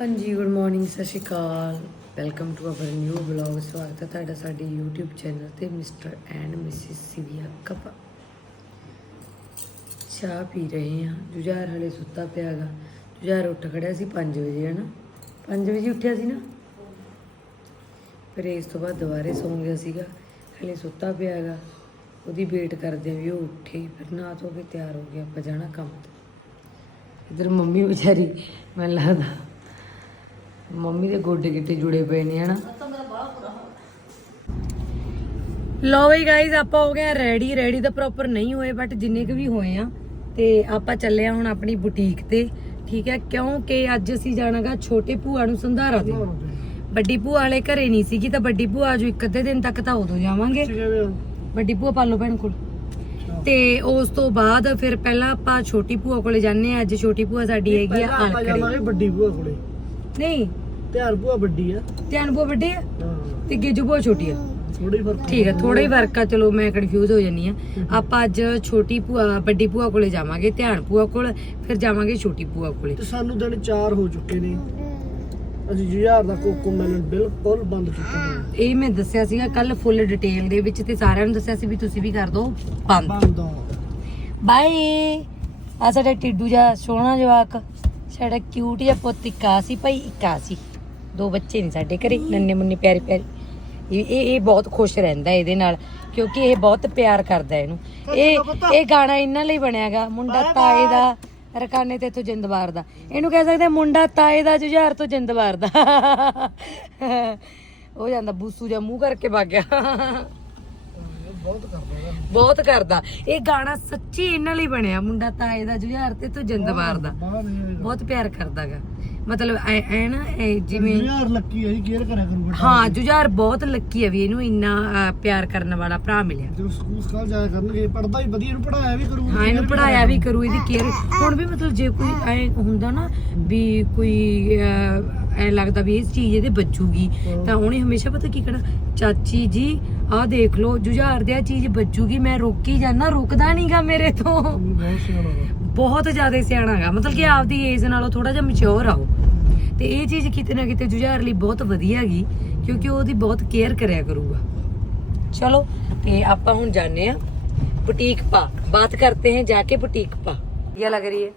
ਹਾਂਜੀ good morning ਸਤਿ ਸ਼੍ਰੀ ਅਕਾਲ। Welcome to our new vlog ਸਵਾਗਤ ਹੈ ਤੁਹਾਡਾ ਸਾਡੇ YouTube ਚੈਨਲ ਤੇ ਮਿਸਟਰ ਐਂਡ ਮਿਸਿਸ ਸਿਵਿਆ ਕਪਾ ਚਾਹ ਪੀ ਰਹੇ ਹਾਂ। ਜੁਝਾਰ ਹਲੇ ਸੁੱਤਾ ਪਿਆਗਾ ਜੁਝਾਰ ਉੱਠ ਖੜਿਆ ਸੀ 5 ਵਜੇ, ਹਨਾ? 5 ਵਜੇ ਉੱਠਿਆ ਸੀ ਨਾ? ਫਿਰ ਇਸ ਤੋਂ ਬਾਅਦ ਦੁਬਾਰੇ ਸੌਂ ਗਿਆ ਸੀਗਾ। ਹਲੇ ਸੁੱਤਾ ਪਿਆਗਾ ਉਹਦੀ ਵੇਟ ਕਰਦੇ ਵੀ ਉਹ ਉੱਠੇ। ਫਿਰ ਨਾ ਧੋ ਕੇ ਤਿਆਰ ਹੋ ਗਿਆ ਆਪਾਂ ਜਾਣਾ ਕੰਮ ਤੇ। ਇਧਰ ਮੰਮੀ ਵਿਚਾਰੀ, ਮੈਨੂੰ ਲੱਗਦਾ ਮੰਮੀ ਦੇ ਗੋਡੇ ਗਿੱਟੇ ਜੁੜੇ ਪਏ ਨੇ ਹਨਾ? ਲੋ ਬਈ ਗਾਇਜ਼ ਆਪਾਂ ਹੋ ਗਏ ਰੈਡੀ ਰੈਡੀ ਤਾਂ ਪ੍ਰੋਪਰ ਨਹੀਂ ਹੋਏ ਬਟ ਜਿੰਨੇ ਕੁ ਵੀ ਹੋਏ ਆ ਤੇ ਆਪਾਂ ਚੱਲੇ ਆ ਹੁਣ ਆਪਣੀ ਬੁਟੀਕ ਤੇ ਠੀਕ ਹੈ? ਕਿਉਂਕਿ ਅੱਜ ਅਸੀਂ ਜਾਣਾਗਾ ਛੋਟੇ ਭੂਆ ਨੂੰ ਸੰਧਾਰਾ ਦੇ ਵੱਡੀ ਭੂਆ ਵਾਲੇ ਘਰੇ ਨਹੀਂ ਸੀਗੀ ਤਾਂ ਵੱਡੀ ਭੂਆ ਜੋ ਇੱਕ ਅੱਧੇ ਦਿਨ ਤੱਕ ਤਾਂ ਉਦੋਂ ਜਾਵਾਂਗੇ। ਵੱਡੀ ਭੂਆ ਪਾਲੋ ਭੈਣ ਕੋਲ। ਤੇ ਉਸ ਤੋਂ ਬਾਅਦ ਫਿਰ ਪਹਿਲਾਂ ਆਪਾਂ ਛੋਟੀ ਭੂਆ ਕੋਲੇ ਜਾਂਦੇ ਆ ਅੱਜ ਛੋਟੀ ਭੂਆ ਸਾਡੀ ਹੈਗੀ ਆ ਆਲਕੜੀ। ਵੱਡੀ ਭੂਆ ਕੋਲੇ। ਨਹੀਂ। ਧਿਆਨ ਭੂਆ ਵੱਡੀ ਆ। ਧਿਆਨ ਭੂਆ ਵੱਡੀ ਆ? ਹਾਂ। ਤੇ ਗੇਜੂ ਭੂਆ ਛੋਟੀ ਆ। ਥੋੜੀ ਫ਼ਰਕ ਠੀਕ ਹੈ ਥੋੜਾ ਹੀ ਫ਼ਰਕ ਆ। ਚਲੋ ਮੈਂ ਕਨਫਿਊਜ਼ ਹੋ ਜਾਨੀ ਆ। ਆਪਾਂ ਅੱਜ ਛੋਟੀ ਭੂਆ ਵੱਡੀ ਭੂਆ ਕੋਲੇ ਜਾਵਾਂਗੇ ਧਿਆਨ ਭੂਆ ਕੋਲ ਫਿਰ ਜਾਵਾਂਗੇ ਛੋਟੀ ਭੂਆ ਕੋਲੇ। ਤੇ ਸਾਨੂੰ ਦਿਨ 4 ਹੋ ਚੁੱਕੇ ਨੇ। ਅਸੀਂ ਜੁਝਾਰ ਦਾ ਕੋਕੋ ਮੈਲਨ ਬਿਲਕੁਲ ਬੰਦ ਕੀਤਾ ਹੋਇਆ ਇਹ ਮੈਂ ਦੱਸਿਆ ਸੀਗਾ ਕੱਲ ਫੁੱਲ ਡਿਟੇਲ ਦੇ ਵਿੱਚ ਤੇ ਸਾਰਿਆਂ ਨੂੰ ਦੱਸਿਆ ਸੀ ਵੀ ਤੁਸੀਂ ਵੀ ਕਰ ਦਿਓ ਬੰਦ। ਬੰਦ ਆ ਬਾਏ ਆ ਸਾਡਾ ਟਿੱਡੂ ਜਿਹਾ ਸੋਹਣਾ ਜਵਾਕ। ਸਾਡਾ ਕਿਊਟ ਜਿਹਾ ਪੁੱਤ ਇੱਕਾ ਸੀ ਭਾਈ ਇੱਕਾ ਸੀ। ਦੋ ਬੱਚੇ ਨੇ ਸਾਡੇ ਘਰੇ ਨੰਨੇ ਮੁੰਨੇ ਪਿਆਰੇ ਪਿਆਰੇ। ਇਹ ਇਹ ਇਹ ਬਹੁਤ ਖੁਸ਼ ਰਹਿੰਦਾ ਇਹਦੇ ਨਾਲ ਕਿਉਂਕਿ ਇਹ ਬਹੁਤ ਪਿਆਰ ਕਰਦਾ ਇਹਨੂੰ। ਇਹ ਇਹ ਗਾਣਾ ਇਹਨਾਂ ਲਈ ਬਣਿਆਗਾ ਮੁੰਡਾ ਤਾਏ ਦਾ ਰਕਾਨੇ ਤੇ ਤੋਂ ਜਿੰਦਵਾਰ ਦਾ। ਇਹਨੂੰ ਕਹਿ ਸਕਦੇ ਮੁੰਡਾ ਤਾਏ ਦਾ ਜੁਝਾਰ ਤੋਂ ਜਿੰਦਵਾਰ ਦਾ। ਉਹ ਜਾਂਦਾ ਬੂਸੂ ਜਾਂ ਮੂੰਹ ਕਰਕੇ ਵਗ ਗਿਆ। ਬਹੁਤ ਕਰਦਾ ਵਾ। ਬਹੁਤ ਕਰਦਾ। ਇਹ ਗਾਣਾ ਸੱਚੀ ਇਹਨਾਂ ਲਈ ਬਣਿਆ। ਮੁੰਡਾ ਤਾਏ ਦਾ ਜੁਝਾਰ ਤੇ ਤੂੰ ਜਿੰਦ ਮਾਰਦਾ ਬਾਹਰ ਇਹ ਬਹੁਤ ਪਿਆਰ ਕਰਦਾਗਾ। ਮਤਲਬ ਐ ਐ ਨਾ ਇਹ ਜਿਵੇਂ ਜੁਝਾਰ ਲੱਕੀ ਜੀ ਕੇਅਰ ਕਰਿਆ ਕਰੂਗਾ ਹਾਂ ਜੁਝਾਰ ਬਹੁਤ ਲੱਕੀ ਆ ਵੀ ਇਹਨੂੰ ਇੰਨਾ ਪਿਆਰ ਕਰਨ ਵਾਲਾ ਭਰਾ ਮਿਲਿਆ। ਜਦੋਂ ਸਕੂਲ ਸਕਾਲ ਜਾਇਆ ਕਰਨਗੇ ਪੜਦਾ ਹੀ ਵਧੀਆ ਇਹਨੂੰ ਪੜਾਇਆ ਵੀ ਕਰੂਗਾ ਹਾਂ ਇਹਨੂੰ ਪੜਾਇਆ ਵੀ ਕਰੂ ਇਹਦੀ ਕੇਅਰ ਹੁਣ ਵੀ ਮਤਲਬ ਜੇ ਕੋਈ ਐ ਹੁੰਦਾ ਨਾ ਵੀ ਕੋਈ ਐ ਲੱਗਦਾ ਵੀ ਇਸ ਚੀਜ਼ ਇਹਦੇ ਬੱਜੂਗੀ ਤਾਂ ਉਹਨੇ ਹਮੇਸ਼ਾ ਪਤਾ ਕੀ ਕਹਿਣਾ ਚਾਚੀ ਜੀ ਆਹ ਦੇਖ ਲਓ ਜੁਝਾਰ ਦੇ ਆ ਚੀਜ਼ ਬੱਜੂਗੀ ਮੈਂ ਰੋਕੀ ਜਾਣਾ ਰੁਕਦਾ ਨਹੀਂਗਾ ਮੇਰੇ ਤੋਂ। ਬਹੁਤ ਜ਼ਿਆਦਾ ਸਿਆਣਾ ਹੈਗਾ ਮਤਲਬ ਕਿ ਆਪਦੀ ਏਜ ਨਾਲੋਂ ਥੋੜਾ ਜਿਹਾ ਮੈਚੁਰ ਆ ਉਹ ਤੇ ਇਹ ਚੀਜ਼ ਕਿਤੇ ਨਾ ਕਿਤੇ ਜੁਝਾਰ ਲਈ ਬਹੁਤ ਵਧੀਆ ਹੈਗੀ, ਕਿਉਂਕਿ ਉਹਦੀ ਬਹੁਤ ਕੇਅਰ ਕਰਿਆ ਕਰੂਗਾ। ਚਲੋ, ਤੇ ਆਪਾਂ ਹੁਣ ਜਾਣੇ ਆ ਬੁਟੀਕ ਪਾ। ਬਾਤ ਕਰਤੇ ਹਾਂ ਜਾ ਕੇ ਬੁਟੀਕ ਪਾ। ਇਹ ਲੱਗ ਰਹੀ ਹੈ।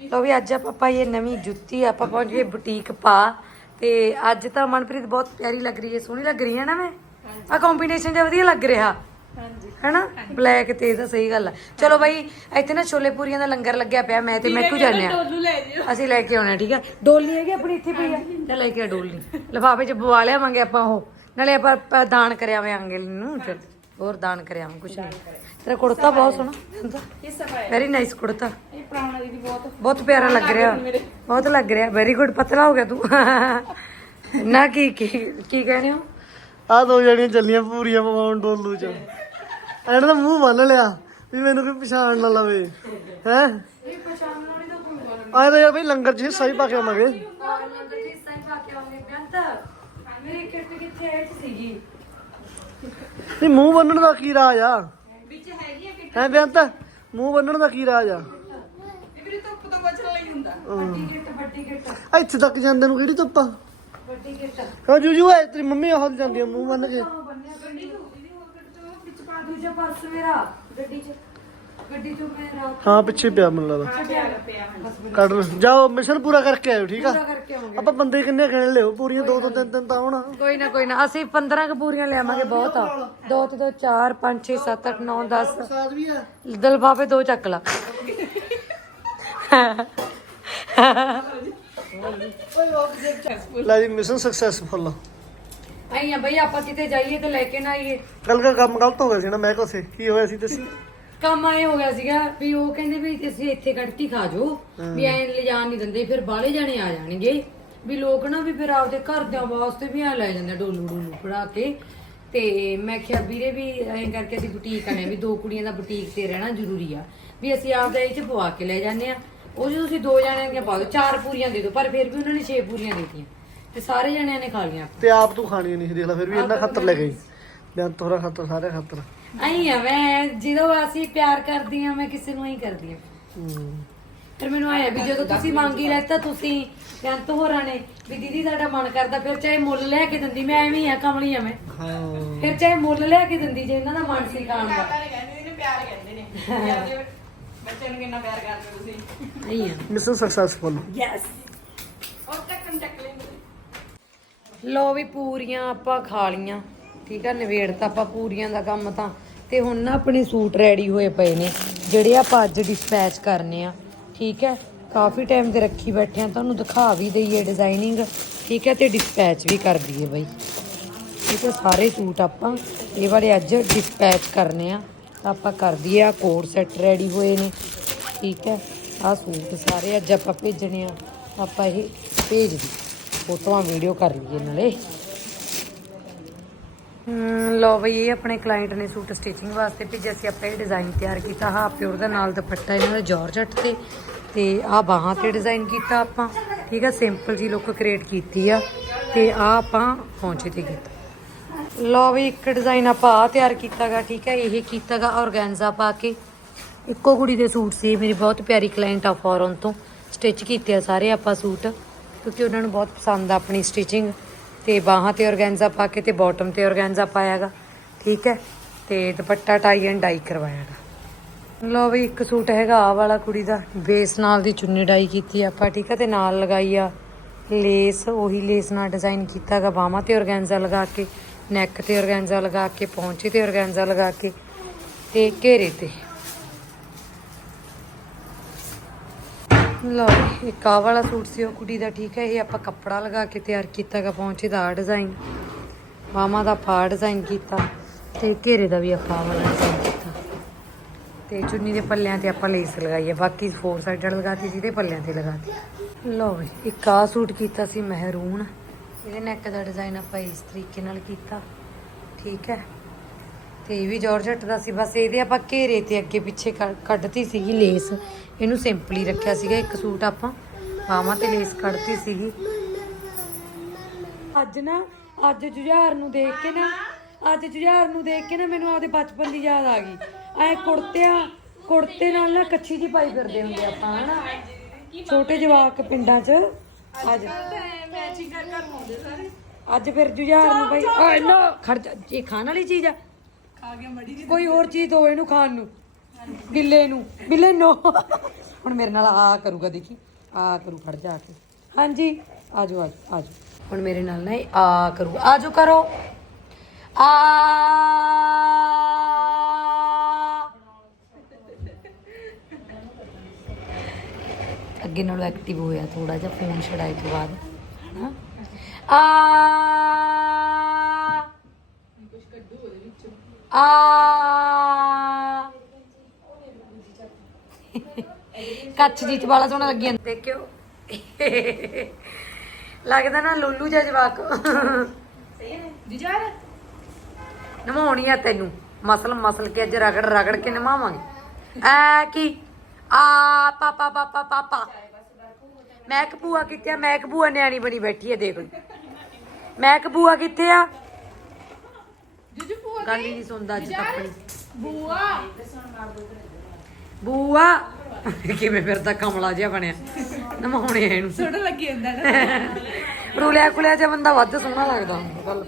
ਲੋ ਵੀ ਅੱਜ ਆਪਾਂ ਪਾਈ ਇਹ ਨਵੀਂ ਜੁੱਤੀ, ਆਪਾਂ ਪਹੁੰਚ ਗਏ ਬੁਟੀਕ ਪਾ। ਤੇ ਅੱਜ ਤਾਂ ਮਨਪ੍ਰੀਤ ਬਹੁਤ ਪਿਆਰੀ ਲੱਗ ਰਹੀ ਹੈ, ਸੋਹਣੀ ਲੱਗ ਰਹੀ ਹੈ ਨਾ ਮੈਂ? ਆ ਕੰਬੀਨੇਸ਼ਨ ਜਿਹਾ ਵਧੀਆ ਲੱਗ ਰਿਹਾ। ਹਾਂਜੀ। ਹੈਨਾ? ਬਲੈਕ ਤੇ ਇਹਦਾ ਸਹੀ ਗੱਲ ਆ। ਚਲੋ ਬਾਈ ਇੱਥੇ ਨਾ ਛੋਲੇ ਪੂਰੀਆਂ ਦਾ ਲੰਗਰ ਲੱਗਿਆ ਪਿਆ ਮੈਂ ਤੇ ਮੈਕੂ ਜਾਂਦੇ ਆ ਅਸੀਂ ਲੈ ਕੇ ਆਉਣਾ ਠੀਕ ਆ ਡੋਲੀ ਹੈਗੀ ਆਪਣੀ ਇੱਥੇ ਪਈ ਆ? ਲੈ ਲੈ ਕੇ ਆ ਡੋਲੀ। ਲਿਫਾਫੇ ਚ ਬਵਾ ਲਿਆਵਾਂਗੇ ਆਪਾਂ ਉਹ। ਨਾਲੇ ਆਪਾਂ ਦਾਨ ਕਰਿਆ ਆਵਾਂਗੇ ਨੂੰ ਚਲ। ਹੋਰ ਦਾਨ ਕਰਿਆ ਆਵਾਂ ਕੁਛ ਨਹੀਂ। ਤੇਰਾ ਕੁੜਤਾ ਬਹੁਤ ਸੋਹਣਾ। ਵੈਰੀ ਨਾਈਸ ਕੁੜਤਾ। ਬਹੁਤ। ਪਿਆਰਾ ਲੱਗ ਰਿਹਾ। ਬਹੁਤ ਲੱਗ ਰਿਹਾ। ਵੈਰੀ ਗੁੱਡ ਪਤਲਾ ਹੋ ਗਿਆ ਤੂੰ। ਨਾ ਕੀ ਕੀ ਕੀ ਕਹਿੰਦੇ ਹੋ? ਆ ਦੋ ਜਣੀਆਂ ਚੱਲੀਆਂ ਪੂਰੀਆਂ ਪਵਾਉਣ ਡੋਲੂ ਚ। ਇਹਨਾਂ ਦਾ ਮੂੰਹ ਬੰਨ ਲਿਆ ਵੀ ਮੈਨੂੰ ਕੋਈ ਪਛਾਣ ਨਾ ਲਵੇ। ਹੈ? ਆਏ ਤਾਂ ਯਾਰ ਬਈ ਲੰਗਰ ਚ ਹਿੱਸਾ ਹੀ ਪਾ ਕੇ ਆਵਾਂਗੇ ਮੇਰੀ ਕਿੱਟ ਕਿੱਥੇ ਐ ਸੀਗੀ। ਨਹੀਂ ਮੂੰਹ ਬੰਨਣ ਦਾ ਕੀ ਰਾਜ ਆ? ਵਿੱਚ ਹੈਗੀ ਆ ਹੈ ਬੇਅੰਤ? ਮੂੰਹ ਬੰਨਣ ਦਾ ਕੀ ਰਾਜ ਆ? ਵੱਡੀ ਕਿੱਟ ਵੱਡੀ ਕਿੱਟ। ਇੱਥੇ ਤੱਕ ਜਾਂਦੇ ਨੂੰ ਕਿਹੜੀ ਧੁੱਪ ਵੱਡੀ ਕਿੱਟ। ਹਾਂ ਜੂਜੂ ਹੈ ਤੇਰੀ ਮੰਮੀ ਉਹ ਜਾਂਦੀ ਆ ਮੂੰਹ ਬੰਨ ਕੇ। ਤੋਂ ਵਿੱਚ ਪਾ ਦੂਜਾ ਪਰਸ ਮੇਰਾ ਗੱਡੀ ਚ। ਗੱਡੀ ਚੋਂ ਮੈਂ ਰਾਤ ਹਾਂ ਪਿੱਛੇ ਪਿਆ ਮੈਨੂੰ ਲੱਗਦਾ। ਕੱਢ ਲਓ। ਜਾਓ ਮਿਸ਼ਨ ਪੂਰਾ ਕਰਕੇ ਆਇਓ ਠੀਕ ਆ? ਪੂਰਾ ਕਰਕੇ ਆਉਂਗੇ ਆਪਾਂ ਬੰਦੇ ਕਿੰਨੇ ਗਿਣ ਲਿਓ? ਪੂਰੀਆਂ ਦੋ ਦੋ ਤਿੰਨ ਤਿੰਨ ਤਾਂ ਹੋਣਾ। ਕੋਈ ਨਾ ਕੋਈ ਨਾ। ਅਸੀਂ 15 ਕਪੂਰੀਆਂ ਲਿਆਵਾਂਗੇ ਬਹੁਤ ਆ। 2 ਤੋਂ 2 4 5 6 7 8 9 10 ਸਾਦ ਵੀ ਆ। ਦਲਫਾਫੇ ਦੋ ਚੱਕ ਲਾ। ਲੈ ਜੀ ਮਿਸ਼ਨ ਸਕਸੈਸਫੁਲ ਆਈ ਆ ਬਈ ਆਪਾਂ ਕਿਤੇ ਜਾਈਏ ਤੇ ਲੈ ਕੇ ਨਾ ਆਈਏ। ਕੱਲ ਦਾ ਕੰਮ ਗਲਤ ਹੋ ਗਿਆ ਸੀ ਨਾ ਮੈਂ ਕੋਸੇ ਕੀ ਹੋਇਆ ਸੀ ਦੱਸੀ। ਕੰਮ ਆਏ ਹੋ ਗਿਆ ਸੀਗਾ ਵੀ ਉਹ ਕਹਿੰਦੇ ਵੀ ਤੁਸੀਂ ਇੱਥੇ ਕੱਢਤੀ ਖਾ ਜਾਓ ਵੀ ਐਂ ਲਿਜਾਣ ਨਹੀਂ ਦਿੰਦੇ ਫਿਰ ਬਾਹਲੇ ਜਾਣੇ ਆ ਜਾਣਗੇ। ਵੀ ਲੋਕ ਨਾ ਵੀ ਫਿਰ ਆਪਦੇ ਘਰਦਿਆਂ ਵਾਸਤੇ ਵੀ ਐ ਲੈ ਜਾਂਦੇ ਡੋਲੂ ਡੋਲੂ ਫੜਾ ਕੇ। ਤੇ ਮੈਂ ਕਿਹਾ ਵੀਰੇ ਵੀ ਐਂ ਕਰਕੇ ਅਸੀਂ ਬੁਟੀਕ ਆਣੇ ਵੀ ਦੋ ਕੁੜੀਆਂ ਦਾ ਬੁਟੀਕ ਤੇ ਰਹਿਣਾ ਜ਼ਰੂਰੀ ਆ। ਵੀ ਅਸੀਂ ਆਪਦਾ ਇਹ ਚ ਪਵਾ ਕੇ ਲੈ ਜਾਂਦੇ ਆ। ਉਹ ਜੋ ਤੁਸੀਂ ਦੋ ਜਣਿਆਂ ਦੀਆਂ ਪਾ ਦਿਓ ਚਾਰ ਪੂਰੀਆਂ ਦੇ ਦਿਓ ਪਰ ਫਿਰ ਵੀ ਉਹਨਾਂ ਨੇ 6 ਪੂਰੀਆਂ ਦੇ ਦਿੱਤੀਆਂ। ਤੇ ਸਾਰੇ ਜਣਿਆਂ ਨੇ ਖਾ ਲਈਆਂ। ਤੇ ਆਪ ਤੂੰ ਖਾਣੀ ਨਹੀਂ ਸੀ ਦੇਖ ਲੈ ਫਿਰ ਵੀ ਇੰਨਾ ਖਤਰ ਲੈ ਗਈ ਬਿਆਨ ਤੋਰਾ ਖਤਰ ਸਾਰੇ ਖਤਰ। ਆਈ ਆ ਮੈਂ ਜਦੋਂ ਅਸੀਂ ਪਿਆਰ ਕਰਦੀ ਆ ਮੈਂ ਕਿਸੇ ਨੂੰ ਹੀ ਕਰਦੀ ਆ ਹੂੰ। ਫਿਰ ਮੈਨੂੰ ਆਇਆ ਵੀ ਜਦੋਂ ਤੁਸੀਂ ਮੰਗੀ ਲੈਤਾ ਤੁਸੀਂ ਕੰਤ ਹੋਰਾਂ ਨੇ ਵੀ ਦੀਦੀ ਸਾਡਾ ਮਨ ਕਰਦਾ ਫਿਰ ਚਾਹੇ ਮੁੱਲ ਲੈ ਕੇ ਦਿੰਦੀ ਮੈਂ ਐਵੇਂ ਹੀ ਆ ਕਮਲੀ ਆ ਮੈਂ। ਹਾਂ। ਫਿਰ ਚਾਹੇ ਮੁੱਲ ਲੈ ਕੇ ਦਿੰਦੀ ਜੇ ਇਹਨਾਂ ਦਾ ਮਨ ਸੀ ਖਾਣ ਦਾ। ਕਹਿੰਦੇ ਨੇ ਪਿਆਰ ਕਹਿੰਦੇ ਨੇ। ਪਿਆਰ ਦੇ ਬੱਚੇ ਨੂੰ ਕਿੰਨਾ ਪਿਆਰ ਕਰਦੇ ਤੁਸੀਂ। ਨਹੀਂ ਆ। ਮਿਸ਼ਨ ਸਕਸੈਸਫੁਲ ਯੈਸ ਟੱਕਣ ਚੱਕ ਲੈਂਦੇ ਲੋ ਵੀ ਪੂਰੀਆਂ ਆਪਾਂ ਖਾ ਲੀਆਂ ਠੀਕ ਆ ਨਵੇੜਤਾ ਆਪਾਂ ਪੂਰੀਆਂ ਦਾ ਕੰਮ ਤਾਂ। ਤੇ ਹੁਣ ਨਾ ਆਪਣੇ ਸੂਟ ਰੈਡੀ ਹੋਏ ਪਏ ਨੇ, ਜਿਹੜੇ ਆਪਾਂ ਅੱਜ ਡਿਸਪੈਚ ਕਰਨੇ ਆ। ਠੀਕ ਹੈ, ਕਾਫੀ ਟਾਈਮ ਦੇ ਰੱਖੀ ਬੈਠੇ ਆ, ਤੁਹਾਨੂੰ ਦਿਖਾ ਵੀ ਦਈਏ ਡਿਜ਼ਾਈਨਿੰਗ ਠੀਕ ਹੈ, ਤੇ ਡਿਸਪੈਚ ਵੀ ਕਰ ਦਈਏ ਬਈ। ਠੀਕ ਹੈ, ਸਾਰੇ ਸੂਟ ਆਪਾਂ, ਇਹ ਵਾਲੇ ਅੱਜ ਡਿਸਪੈਚ ਕਰਨੇ ਆ। ਤਾਂ ਆਪਾਂ ਕਰ ਦਈਏ ਆ ਕੋਡ ਸੈੱਟ ਰੈਡੀ ਹੋਏ ਨੇ। ਠੀਕ ਹੈ ਆ ਸੂਟ ਸਾਰੇ ਅੱਜ ਆਪਾਂ ਭੇਜਣੇ ਆ। ਆਪਾਂ ਇਹ ਭੇਜ ਦੀ ਫੋਟੋਆਂ ਵੀਡੀਓ ਕਰ ਲਈਏ ਨਾਲੇ। ਹਮ, ਲਓ ਬਈ ਇਹ ਆਪਣੇ ਕਲਾਇੰਟ ਨੇ ਸੂਟ ਸਟਿਚਿੰਗ ਵਾਸਤੇ ਭੇਜਿਆ ਸੀ। ਆਪਾਂ ਇਹ ਡਿਜ਼ਾਈਨ ਤਿਆਰ ਕੀਤਾ। ਹਾਫ ਪਿਓਰ ਦਾ ਨਾਲ ਦੁਪੱਟਾ ਇਹਨਾਂ ਦਾ ਜਾਰਜਟ ਤੇ। ਤੇ ਆ ਬਾਹਾਂ ਤੇ ਡਿਜ਼ਾਈਨ ਕੀਤਾ ਆਪਾਂ। ਠੀਕ ਆ ਸਿੰਪਲ ਜੀ ਲੁੱਕ ਕ੍ਰੀਏਟ ਕੀਤੀ ਆ। ਤੇ ਆ ਆਪਾਂ ਪਹੁੰਚੇ ਤੇ ਕੀਤਾ। ਲਓ ਵੀ ਇੱਕ ਡਿਜ਼ਾਈਨ ਆਪਾਂ ਆ ਤਿਆਰ ਕੀਤਾਗਾ ਠੀਕ ਹੈ ਇਹ ਕੀਤਾਗਾ ਔਰਗੈਂਜ਼ਾ ਪਾ ਕੇ। ਇੱਕੋ ਕੁੜੀ ਦੇ ਸੂਟ ਸੀ। ਮੇਰੀ ਬਹੁਤ ਪਿਆਰੀ ਕਲਾਇੰਟ ਆ ਫੋਰਨ ਤੋਂ। ਸਟਿਚ ਕੀਤੇ ਆ ਸਾਰੇ ਆਪਾਂ ਸੂਟ। ਕਿਉਂਕਿ ਉਹਨਾਂ ਨੂੰ ਬਹੁਤ ਪਸੰਦ ਆ ਆਪਣੀ ਸਟਿਚਿੰਗ ਤੇ ਬਾਹਾਂ ਤੇ ਔਰਗੈਂਜ਼ਾ ਪਾ ਕੇ ਤੇ ਬਾਟਮ ਤੇ ਔਰਗੈਂਜ਼ਾ ਪਾਇਆਗਾ, ਠੀਕ ਹੈ? ਤੇ ਦੁਪੱਟਾ ਟਾਈ ਐਂਡ ਡਾਈ ਕਰਵਾਇਆਗਾ। ਲਓ ਵੀ ਇੱਕ ਸੂਟ ਹੈਗਾ ਆ ਵਾਲਾ ਕੁੜੀ ਦਾ, ਬੇਸ ਨਾਲ ਦੀ ਚੁੰਨੀ ਡਾਈ ਕੀਤੀ ਆਪਾਂ, ਠੀਕ ਹੈ ਤੇ ਨਾਲ ਲਗਾਈ ਆ ਲੇਸ ਉਹੀ ਲੇਸ ਨਾਲ ਡਿਜ਼ਾਈਨ ਕੀਤਾਗਾ, ਬਾਹਾਂ ਤੇ ਔਰਗੈਂਜ਼ਾ ਲਗਾ ਕੇ ਨੈਕ ਤੇ ਔਰਗੈਂਜ਼ਾ ਲਗਾ ਕੇ, ਪੌਂਚੇ ਤੇ ਔਰਗੈਂਜ਼ਾ ਲਗਾ ਕੇ ਤੇ ਘੇਰੇ ਤੇ। ਲਓ ਇੱਕ ਆਹ ਵਾਲਾ ਸੂਟ ਸੀ, ਉਹ ਕੁੜੀ ਦਾ ਠੀਕ ਹੈ, ਇਹ ਆਪਾਂ ਕੱਪੜਾ ਲਗਾ ਕੇ ਤਿਆਰ ਕੀਤਾ ਗਾ, ਪਹੁੰਚੇ ਦਾ ਡਿਜ਼ਾਈਨ ਮਾਮਾ ਦਾ ਪਾ ਡਿਜ਼ਾਈਨ ਕੀਤਾ ਤੇ ਘੇਰੇ ਦਾ ਵੀ ਆਪਾਂ ਆਹ ਵਾਲਾ ਡਿਜ਼ਾਈਨ ਕੀਤਾ। ਤੇ ਚੁੰਨੀ ਦੇ ਪੱਲਿਆਂ ਤੇ ਆਪਾਂ ਲੇਸ ਲਗਾਈ ਹੈ, ਬਾਕੀ ਫੋਰ ਸਾਈਡਡ ਲਗਾਤੀ, ਜਿਹਦੇ ਪੱਲਿਆਂ ਤੇ ਲਗਾਤੀ। ਲਓ ਵੀ ਇੱਕ ਆਹ ਸੂਟ ਕੀਤਾ ਸੀ, ਮਹਿਰੂਨ। ਇਹਦੇ ਨੈਕ ਦਾ ਡਿਜ਼ਾਈਨ ਆਪਾਂ ਇਸ ਤਰੀਕੇ ਨਾਲ ਕੀਤਾ। ਠੀਕ ਹੈ। ਤੇ ਇਹ ਵੀ ਜਾਰਜਟ ਦਾ ਸੀ। ਬਸ ਇਹਦੇ ਆਪਾਂ ਘੇਰੇ ਤੇ ਅੱਗੇ ਪਿੱਛੇ ਕੱਢਤੀ ਸੀਗੀ ਲੇਸ। ਇਹਨੂੰ ਸਿੰਪਲੀ ਰੱਖਿਆ ਸੀਗਾ। ਇੱਕ ਸੂਟ ਆਪਾਂ ਬਾਹਾਂ ਤੇ ਲੇਸ ਕੱਢਤੀ ਸੀਗੀ। ਅੱਜ ਨਾ, ਅੱਜ ਜੁਝਾਰ ਨੂੰ ਦੇਖ ਕੇ ਨਾ, ਅੱਜ ਜੁਝਾਰ ਨੂੰ ਦੇਖ ਕੇ ਨਾ ਮੈਨੂੰ ਆਪਦੇ ਬਚਪਨ ਦੀ ਯਾਦ ਆ ਗਈ। ਐ ਕੁੜਤਿਆਂ, ਕੁੜਤੇ ਨਾਲ ਨਾ ਕੱਚੀ ਜੀ ਪਾਈ ਫਿਰਦੇ ਹੁੰਦੇ ਆਪਾਂ, ਹਨਾ? ਛੋਟੇ ਜਵਾਕ ਪਿੰਡਾਂ 'ਚ। ਅੱਜ ਮੈਚਿੰਗ ਕਰ ਕਰ ਪਾਉਂਦੇ ਸਾਰੇ ਅੱਜ ਫਿਰ ਜੁਝਾਰ ਨੂੰ ਬਈ ਓਏ ਨੋ ਖਰਚ ਇਹ ਖਾਣ ਵਾਲੀ ਚੀਜ਼ ਆ। ਖਾ ਗਿਆ ਮੜੀ ਜੀ ਕੋਈ ਹੋਰ ਚੀਜ਼ ਦੋ ਇਹਨੂੰ ਖਾਣ ਨੂੰ। ਬਿੱਲੇ ਨੂੰ। ਬਿੱਲੇ ਨੋ। ਹੁਣ ਮੇਰੇ ਨਾਲ ਆ ਕਰੂਗਾ ਦੇਖੀ। ਆ ਕਰੂ ਖੜ ਜਾ ਕੇ। ਹਾਂਜੀ ਆਜੋ ਆਜੋ ਆਜੋ। ਹੁਣ ਮੇਰੇ ਨਾਲ ਨਾ ਇਹ ਆ ਕਰੂ। ਆਜੋ ਕਰੋ। ਆ ਅੱਗੇ ਨਾਲੋਂ ਐਕਟਿਵ ਹੋਇਆ ਥੋੜਾ ਜਿਹਾ ਫੋਨ ਛਡਾਏ ਤੋਂ ਬਾਅਦ। ਹਨਾ? ਆ ਆ ਕੱਚ ਜੀ ਚ ਵਾਲਾ ਸੋਹਣਾ ਲੱਗੀ ਜਾਂਦਾ ਦੇਖਿਓ। ਲੱਗਦਾ ਨਾ ਲੋਲੂ ਜਿਹਾ ਜਵਾਕ। ਜੁਝਾਰ। ਨਮਾਉਣੀ ਆ ਤੈਨੂੰ। ਮਸਲ ਮਸਲ ਕੇ ਅੱਜ ਰਗੜ ਰਗੜ ਕੇ ਨਮਾਵਾਂਗੇ। ਐ ਕੀ? ਆ ਪਾਪਾ ਪਾਪਾ ਪਾਪਾ ਮੈਂ ਕਬੂਆ ਕਿੱਥੇ ਆ? ਮੈਂ ਕਬੂਆ ਨਿਆਣੀ ਬਣੀ ਬੈਠੀ ਆ ਦੇਖ ਲਓ। ਮੈਂ ਕਬੂਆ ਕਿੱਥੇ ਆ? ਗੱਲ ਹੀ ਨਹੀਂ ਸੁਣਦਾ ਅੱਜ ਤੱਕ ਆਪਣੀ ਬੂਆ। ਬੂਆ। ਕਿਵੇਂ ਫਿਰਦਾ ਕਮਲਾ ਜਿਹਾ ਬਣਿਆ। ਨਮਾਉਣੇ ਇਹਨੂੰ। ਸੋਹਣਾ ਲੱਗੀ ਜਾਂਦਾ ਨਾ। ਰੁਲਿਆ ਕੁਲਿਆ ਜਿਹਾ ਬੰਦਾ ਵੱਧ ਸੋਹਣਾ ਲੱਗਦਾ। ਗੱਲ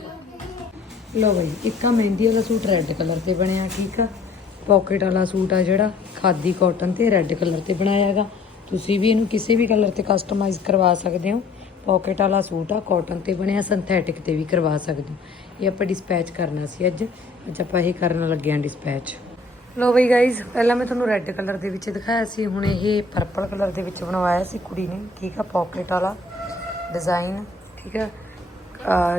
ਲੋ ਬਈ ਇੱਕ ਆ ਮਹਿੰਦੀ ਵਾਲਾ ਸੂਟ ਰੈੱਡ ਕਲਰ ਤੇ ਬਣਿਆ ਠੀਕ ਆ? ਪਾਕਟ ਵਾਲਾ ਸੂਟ ਆ ਜਿਹੜਾ ਖਾਦੀ ਕਾਟਨ ਤੇ ਰੈੱਡ ਕਲਰ ਤੇ ਬਣਾਇਆ ਹੈਗਾ। ਤੁਸੀਂ ਵੀ ਇਹਨੂੰ ਕਿਸੇ ਵੀ ਕਲਰ ਤੇ ਕਸਟਮਾਈਜ਼ ਕਰਵਾ ਸਕਦੇ ਹੋ। ਪਾਕਟ ਵਾਲਾ ਸੂਟ ਆ ਕਾਟਨ ਤੇ ਬਣਿਆ ਸਿੰਥੈਟਿਕ ਤੇ ਵੀ ਕਰਵਾ ਸਕਦੇ ਹੋ। ਇਹ ਆਪਾਂ ਡਿਸਪੈਚ ਕਰਨਾ ਸੀ ਅੱਜ। ਅੱਜ ਆਪਾਂ ਇਹ ਕਰਨ ਲੱਗੇ ਆਂ ਡਿਸਪੈਚ ਲੋ ਬਈ ਗਾਇਜ਼ ਪਹਿਲਾਂ ਮੈਂ ਤੁਹਾਨੂੰ ਰੈੱਡ ਕਲਰ ਦੇ ਵਿੱਚ ਦਿਖਾਇਆ ਸੀ। ਹੁਣ ਇਹ ਪਰਪਲ ਕਲਰ ਦੇ ਵਿੱਚ ਬਣਵਾਇਆ ਸੀ ਕੁੜੀ ਨੇ। ਠੀਕ ਆ ਪਾਕਟ ਵਾਲਾ ਡਿਜ਼ਾਈਨ ਠੀਕ ਆ।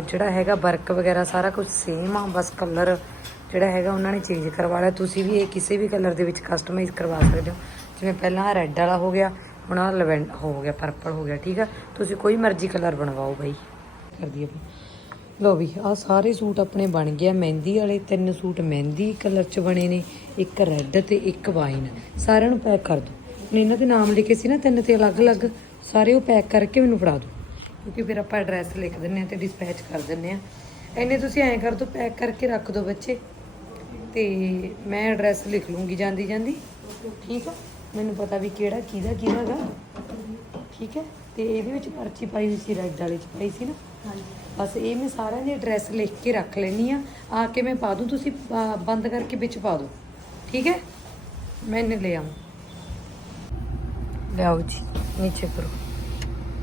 ਜਿਹੜਾ ਹੈਗਾ ਵਰਕ ਵਗੈਰਾ ਸਾਰਾ ਕੁਝ ਸੇਮ ਆ, ਬਸ ਕਲਰ ਜਿਹੜਾ ਹੈਗਾ ਉਹਨਾਂ ਨੇ ਚੇਂਜ ਕਰਵਾ ਲਿਆ। ਤੁਸੀਂ ਵੀ ਇਹ ਕਿਸੇ ਵੀ ਕਲਰ ਦੇ ਵਿੱਚ ਕਸਟਮਾਈਜ਼ ਕਰਵਾ ਸਕਦੇ ਹੋ। ਜਿਵੇਂ ਪਹਿਲਾਂ ਰੈੱਡ ਵਾਲਾ ਹੋ ਗਿਆ, ਹੁਣ ਆ ਲਵੈਂਡ ਹੋ ਗਿਆ ਪਰਪਲ ਹੋ ਗਿਆ, ਠੀਕ ਆ। ਤੁਸੀਂ ਕੋਈ ਮਰਜ਼ੀ ਕਲਰ ਬਣਵਾਓ ਬਾਈ। ਕਰਦੀ ਦਈਏ ਆਪਾਂ ਲੋ ਵੀ ਆ ਸਾਰੇ ਸੂਟ ਆਪਣੇ ਬਣ ਗਏ ਆ। ਮਹਿੰਦੀ ਵਾਲੇ ਤਿੰਨ ਸੂਟ ਮਹਿੰਦੀ ਕਲਰ ਚ ਬਣੇ ਨੇ, ਇੱਕ ਰੈੱਡ ਤੇ ਇੱਕ ਵਾਈਨ। ਸਾਰਿਆਂ ਨੂੰ ਪੈਕ ਕਰ ਦਿਓ ਹੁਣ ਇਹਨਾਂ ਦੇ ਨਾਮ ਲਿਖੇ ਸੀ ਨਾ, ਤਿੰਨ ਤੇ ਅਲੱਗ-ਅਲੱਗ, ਸਾਰੇ ਉਹ ਪੈਕ ਕਰਕੇ ਮੈਨੂੰ ਫੜਾ ਦਿਓ ਕਿਉਂਕਿ ਫਿਰ ਆਪਾਂ ਐਡਰੈਸ ਲਿਖ ਦਿੰਨੇ ਆ ਤੇ ਡਿਸਪੈਚ ਕਰ ਦਿੰਨੇ ਆ ਐਨੇ ਤੁਸੀਂ ਐਂ ਕਰ ਦਿਓ ਪੈਕ ਕਰਕੇ ਰੱਖ ਦਿਓ ਬੱਚੇ। ਤੇ ਮੈਂ ਐਡਰੈਸ ਲਿਖ ਲੂੰਗੀ ਜਾਂਦੀ ਜਾਂਦੀ ਠੀਕ ਆ? ਮੈਨੂੰ ਪਤਾ ਵੀ ਕਿਹੜਾ, ਕਿਹਦਾ ਕਿਹਦਾ ਗਾ। ਠੀਕ ਹੈ? ਤੇ ਇਹਦੇ ਵਿੱਚ ਪਰਚੀ ਪਾਈ ਹੋਈ ਸੀ ਰੈੱਡ ਵਾਲੇ ਚ ਪਾਈ ਸੀ ਨਾ? ਹਾਂਜੀ। ਬਸ ਇਹ ਮੈਂ ਸਾਰਿਆਂ ਦੀ ਐਡਰੈਸ ਲਿਖ ਕੇ ਰੱਖ ਲੈਣੀ ਆ ਆ ਕੇ ਮੈਂ ਪਾ ਦੂੰ ਤੁਸੀਂ ਬੰਦ ਕਰਕੇ ਵਿੱਚ ਪਾ ਦਿਓ ਠੀਕ ਹੈ? ਮੈਂ ਇਹਨੇ ਲੈ ਆਵਾਂ। ਲਿਆਓ ਜੀ ਨੀਚੇ ਕਰੋ।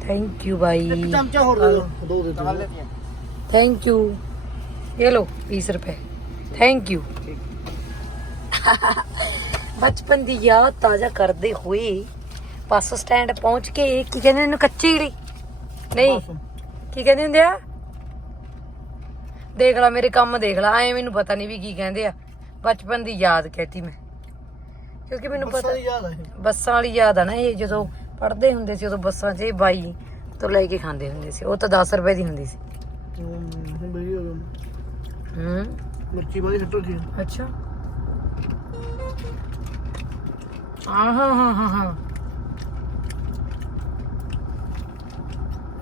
ਥੈਂਕ ਯੂ ਬਾਈ। ਇੱਕ ਚਮਚਾ ਹੋਰ ਦੇ ਦਿਓ। ਦੋ ਦੇ ਦਿਓ। ਥੈਂਕ ਯੂ ਇਹ ਲੋ 20 ਰੁਪਏ। ਥੈਂਕ ਯੂ ਬਚਪਨ ਦੀ ਯਾਦ ਤਾਜ਼ਾ ਕਰਦੇ ਹੋਏ ਬੱਸ ਸਟੈਂਡ ਪਹੁੰਚ ਕੇ ਕੀ ਕਹਿੰਦੇ ਇਹਨੂੰ ਕੱਚੀ ਜਿਹੜੀ? ਨਹੀਂ। ਕੀ ਕਹਿੰਦੇ ਹੁੰਦੇ ਆ? ਦੇਖ ਲਾ ਮੇਰੇ ਕੰਮ ਦੇਖ ਲਾ ਐ ਮੈਨੂੰ ਪਤਾ ਨਹੀਂ ਵੀ ਕੀ ਕਹਿੰਦੇ ਆ। ਬਚਪਨ ਦੀ ਯਾਦ ਕਹਿਤੀ ਮੈਂ। ਕਿਉਂਕਿ ਮੈਨੂੰ ਪਤਾ ਬੱਸਾਂ ਦੀ ਯਾਦ ਆ ਇਹ। ਬੱਸਾਂ ਵਾਲੀ ਯਾਦ ਆ ਨਾ ਇਹ ਜਦੋਂ ਪੜ੍ਹਦੇ ਹੁੰਦੇ ਸੀ ਉਦੋਂ ਬੱਸਾਂ 'ਚ ਇਹ ਬਾਈ ਤੋਂ ਲੈ ਕੇ ਖਾਂਦੇ ਹੁੰਦੇ ਸੀ। ਉਹ ਤਾਂ 10 ਰੁਪਏ ਦੀ ਹੁੰਦੀ ਸੀ। ਹਮ, ਹੁਣ ਬਈ ਉਹ ਹੂੰ ਮਿਰਚੀ ਬਾਦੀ ਛੱਟੋ ਜੀ ਅੱਛਾ। ਹਾਂ ਹਾਂ ਹਾਂ ਹਾਂ ਹਾਂ।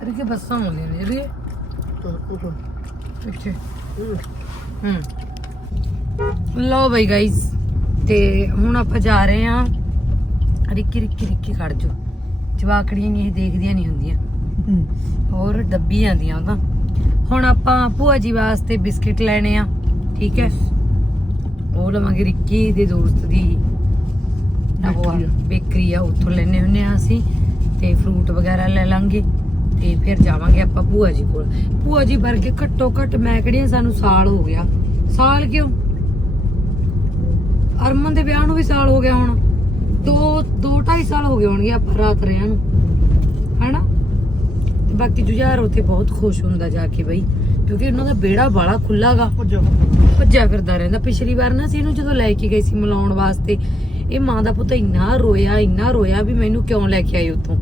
ਅਰੇ ਕਿ ਬੱਸਾਂ ਹੁੰਦੀਆਂ ਨੇ ਰੇ ਪਿੱਛੇ ਹੂੰ। ਲਓ ਬਈ ਗਾਇਸ ਤੇ ਹੁਣ ਆਪਾਂ ਜਾ ਰਹੇ ਹਾਂ। ਰਿੱਕੀ ਰਿੱਕੀ ਰਿੱਕੀ ਖੜ ਜੋ ਜਵਾਕੜੀਆਂ ਇਹ ਦੇਖਦੀਆਂ ਨਹੀਂ ਹੁੰਦੀਆਂ। ਹੋਰ ਡੱਬੀ ਜਾਂਦੀਆਂ ਉਹ ਤਾਂ। ਹੁਣ ਆਪਾਂ ਭੂਆ ਜੀ ਵਾਸਤੇ ਬਿਸਕਿਟ ਲੈਣੇ ਆ ਠੀਕ ਹੈ? ਉਹ ਲਵਾਂਗੇ ਰਿੱਕੀ ਦੇ ਦੋਸਤ ਦੀ। ਉਹ ਆ। ਬੇਕਰੀ ਆ। ਉੱਥੋਂ ਲੈਣੇ ਹੁੰਨੇ ਆ ਅਸੀਂ। ਤੇ ਫਰੂਟ ਵਗੈਰਾ ਲੈ ਲਾਂਗੇ। ਤੇ ਫਿਰ ਜਾਵਾਂਗੇ ਆਪਾਂ ਭੂਆ ਜੀ ਕੋਲ। ਭੂਆ ਜੀ ਵਰਗੇ ਘੱਟੋ ਘੱਟ ਮੈਂ ਕਿਹੜੀਆਂ ਸਾਨੂੰ ਸਾਲ ਹੋ ਗਿਆ। ਸਾਲ ਕਿਉਂ? ਅਰਮਨ ਦੇ ਵਿਆਹ ਨੂੰ ਵੀ ਸਾਲ ਹੋ ਗਿਆ ਹੁਣ। ਦੋ ਦੋ ਢਾਈ ਸਾਲ ਹੋ ਗਏ ਹੋਣਗੇ ਆਪਾਂ ਰਾਤ ਰਿਆਂ ਨੂੰ। ਹਨਾ? ਤੇ ਬਾਕੀ ਜੁਝਾਰ ਉੱਥੇ ਬਹੁਤ ਖੁਸ਼ ਹੁੰਦਾ ਜਾ ਕੇ ਬਈ ਕਿਉਂਕਿ ਉਹਨਾਂ ਦਾ ਬੇੜਾ ਬਾਲਾ ਖੁੱਲਾਗਾ ਭੱਜੋ ਭੱਜਿਆ ਫਿਰਦਾ ਰਹਿੰਦਾ। ਪਿਛਲੀ ਵਾਰ ਨਾ ਸੀ ਇਹਨੂੰ ਜਦੋਂ ਲੈ ਕੇ ਗਈ ਸੀ ਮਿਲਾਉਣ ਵਾਸਤੇ ਇਹ ਮਾਂ ਦਾ ਪੁੱਤ ਇੰਨਾ ਰੋਇਆ ਇੰਨਾ ਰੋਇਆ ਵੀ ਮੈਨੂੰ ਕਿਉਂ ਲੈ ਕੇ ਆਈ ਉੱਥੋਂ?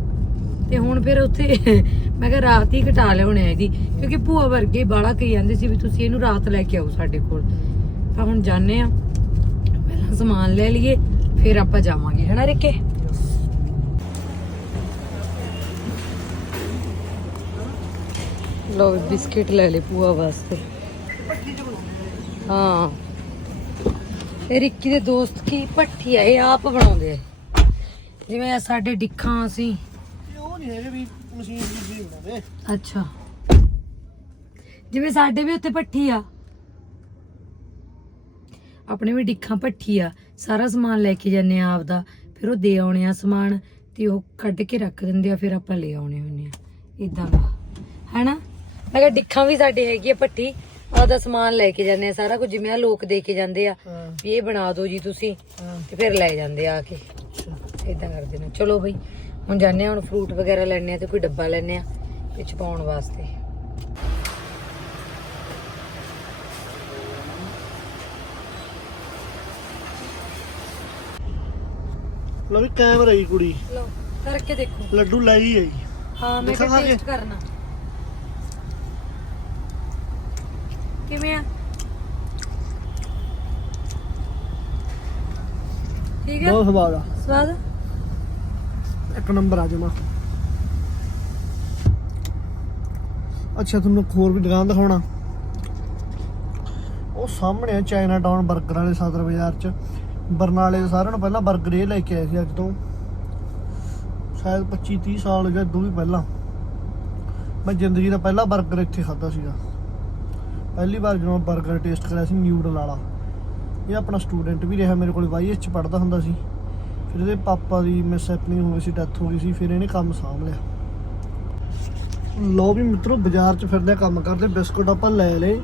ਤੇ ਹੁਣ ਫਿਰ ਉੱਥੇ ਮੈਂ ਕਿਹਾ ਰਾਤ ਹੀ ਘਟਾ ਲਿਆਉਣੇ ਆ ਇਹਦੀ, ਕਿਉਂਕਿ ਭੂਆ ਵਰਗੇ ਬਾਲਾ ਕਹੀ ਜਾਂਦੇ ਸੀ ਵੀ ਤੁਸੀਂ ਇਹਨੂੰ ਰਾਤ ਲੈ ਕੇ ਆਓ ਸਾਡੇ ਕੋਲ। ਤਾਂ ਹੁਣ ਜਾਣੇ ਆ ਪਹਿਲਾਂ ਸਮਾਨ ਲੈ ਲਈਏ, ਫਿਰ ਆਪਾਂ ਜਾਵਾਂਗੇ ਹਨਾ ਰਿੱਕੇ? ਲੋ ਬਿਸਕਿਟ ਲੈ ਲੈ ਭੂਆ ਵਾਸਤੇ। ਹਾਂ। ਇਹ ਰਿੱਕੀ ਦੇ ਦੋਸਤ ਕੀ ਭੱਠੀ ਆ, ਇਹ ਆਪ ਬਣਾਉਂਦੇ ਆ। ਜਿਵੇਂ ਸਾਡੇ ਡਿੱਖਾਂ ਅਸੀਂ ਨਹੀਂ ਹੈਗੇ ਵੀ ਮਸ਼ੀਨ ਦੀ। ਬਣਾਵੇ ਅੱਛਾ। ਜਿਵੇਂ ਸਾਡੇ ਵੀ ਉੱਥੇ ਭੱਠੀ ਆ। ਆਪਣੇ ਵੀ ਡਿੱਖਾਂ ਭੱਠੀ ਆ। ਸਾਰਾ ਸਮਾਨ ਲੈ ਕੇ ਜਾਂਦੇ ਆ ਆਪਦਾ। ਫਿਰ ਉਹ ਦੇ ਆਉਣੇ ਆ ਸਮਾਨ ਤੇ ਉਹ ਕੱਢ ਕੇ ਰੱਖ ਦਿੰਦੇ ਆ ਫਿਰ ਆਪਾਂ ਲੈ ਆਉਣੇ ਹੁੰਨੇ ਆ। ਇਦਾਂ ਦਾ। ਹੈਨਾ? ਮੈਂ ਕਿਹਾ ਡਿੱਖਾਂ ਵੀ ਸਾਡੇ ਹੈਗੀ ਆ ਭੱਠੀ। ਆਪਦਾ ਸਮਾਨ ਲੈ ਕੇ ਜਾਂਦੇ ਆ ਸਾਰਾ ਕੁਝ ਜਿਵੇਂ ਆ ਲੋਕ ਦੇ ਕੇ ਜਾਂਦੇ ਆ। ਹਾਂ। ਵੀ ਇਹ ਬਣਾ ਦਿਓ ਜੀ ਤੁਸੀਂ ਹਾਂ। ਤੇ ਫਿਰ ਲੈ ਜਾਂਦੇ ਆ ਆ ਕੇ। ਇਦਾਂ ਕਰਦੇ ਨੇ। ਚਲੋ ਬਈ। ਹੁਣ ਜਾਂਦੇ ਆ ਹੁਣ ਫਰੂਟ ਵਗੈਰਾ ਲੈਣੇ ਆ ਤੇ ਕੋਈ ਡੱਬਾ ਲੈਣੇ ਆ ਵਿੱਚ ਪਾਉਣ ਵਾਸਤੇ। ਲਓ ਵੀ ਕੈਮਰਾ ਹੀ ਕੁੜੀ। ਲਓ ਕਰਕੇ ਦੇਖੋ। ਲੱਡੂ ਲਈ ਆਈ ਹਾਂ ਮੈਂ ਕਿਹਾ? ਟੇਸਟ ਕਰਨਾ। ਕਿਵੇਂ ਆ? ਠੀਕ ਹੈ ਬਹੁਤ ਸਵਾਦ ਆ। ਸਵਾਦ ਇੱਕ ਨੰਬਰ ਆ ਜਮਾ। ਅੱਛਾ, ਤੁਹਾਨੂੰ ਹੋਰ ਵੀ ਦੁਕਾਨ ਦਿਖਾਉਣਾ। ਉਹ ਸਾਹਮਣੇ ਆ ਚਾਈਨਾ ਟਾਊਨ ਬਰਗਰ ਵਾਲੇ ਸਾਦਰ ਬਾਜ਼ਾਰ ਚ। ਬਰਨਾਲੇ ਦੇ ਸਾਰਿਆਂ ਨੂੰ ਪਹਿਲਾਂ ਬਰਗਰ ਇਹ ਲੈ ਕੇ ਆਏ ਸੀ ਅੱਜ ਤੋਂ। ਸ਼ਾਇਦ 25 30 ਸਾਲ ਜਾਂ ਦੋ ਵੀ ਪਹਿਲਾਂ। ਮੈਂ ਜ਼ਿੰਦਗੀ ਦਾ ਪਹਿਲਾ ਬਰਗਰ ਇੱਥੇ ਖਾਦਾ ਸੀਗਾ। ਪਹਿਲੀ ਵਾਰ ਜਦੋਂ ਬਰਗਰ ਟੇਸਟ ਕਰਿਆ ਸੀ ਨਿਊਡਲ ਵਾਲਾ। ਇਹ ਆਪਣਾ ਸਟੂਡੈਂਟ ਵੀ ਰਿਹਾ ਮੇਰੇ ਕੋਲ ਵਾਈਐਸ ਚ ਪੜਦਾ ਹੁੰਦਾ ਸੀ। ਫਿਰ ਇਹਦੇ ਪਾਪਾ ਦੀ ਮਿਸ ਹੈਪਨਿੰਗ ਹੋ ਗਈ ਸੀ ਡੈਥ ਹੋ ਗਈ ਸੀ, ਫਿਰ ਇਹਨੇ ਕੰਮ ਸਾਂਭ ਲਿਆ। ਲੋ ਵੀ ਮਿੱਤਰੋ, ਬਾਜ਼ਾਰ 'ਚ ਫਿਰਦੇ ਕੰਮ ਕਰਦੇ, ਬਿਸਕੁਟ ਆਪਾਂ ਲੈ ਲਏ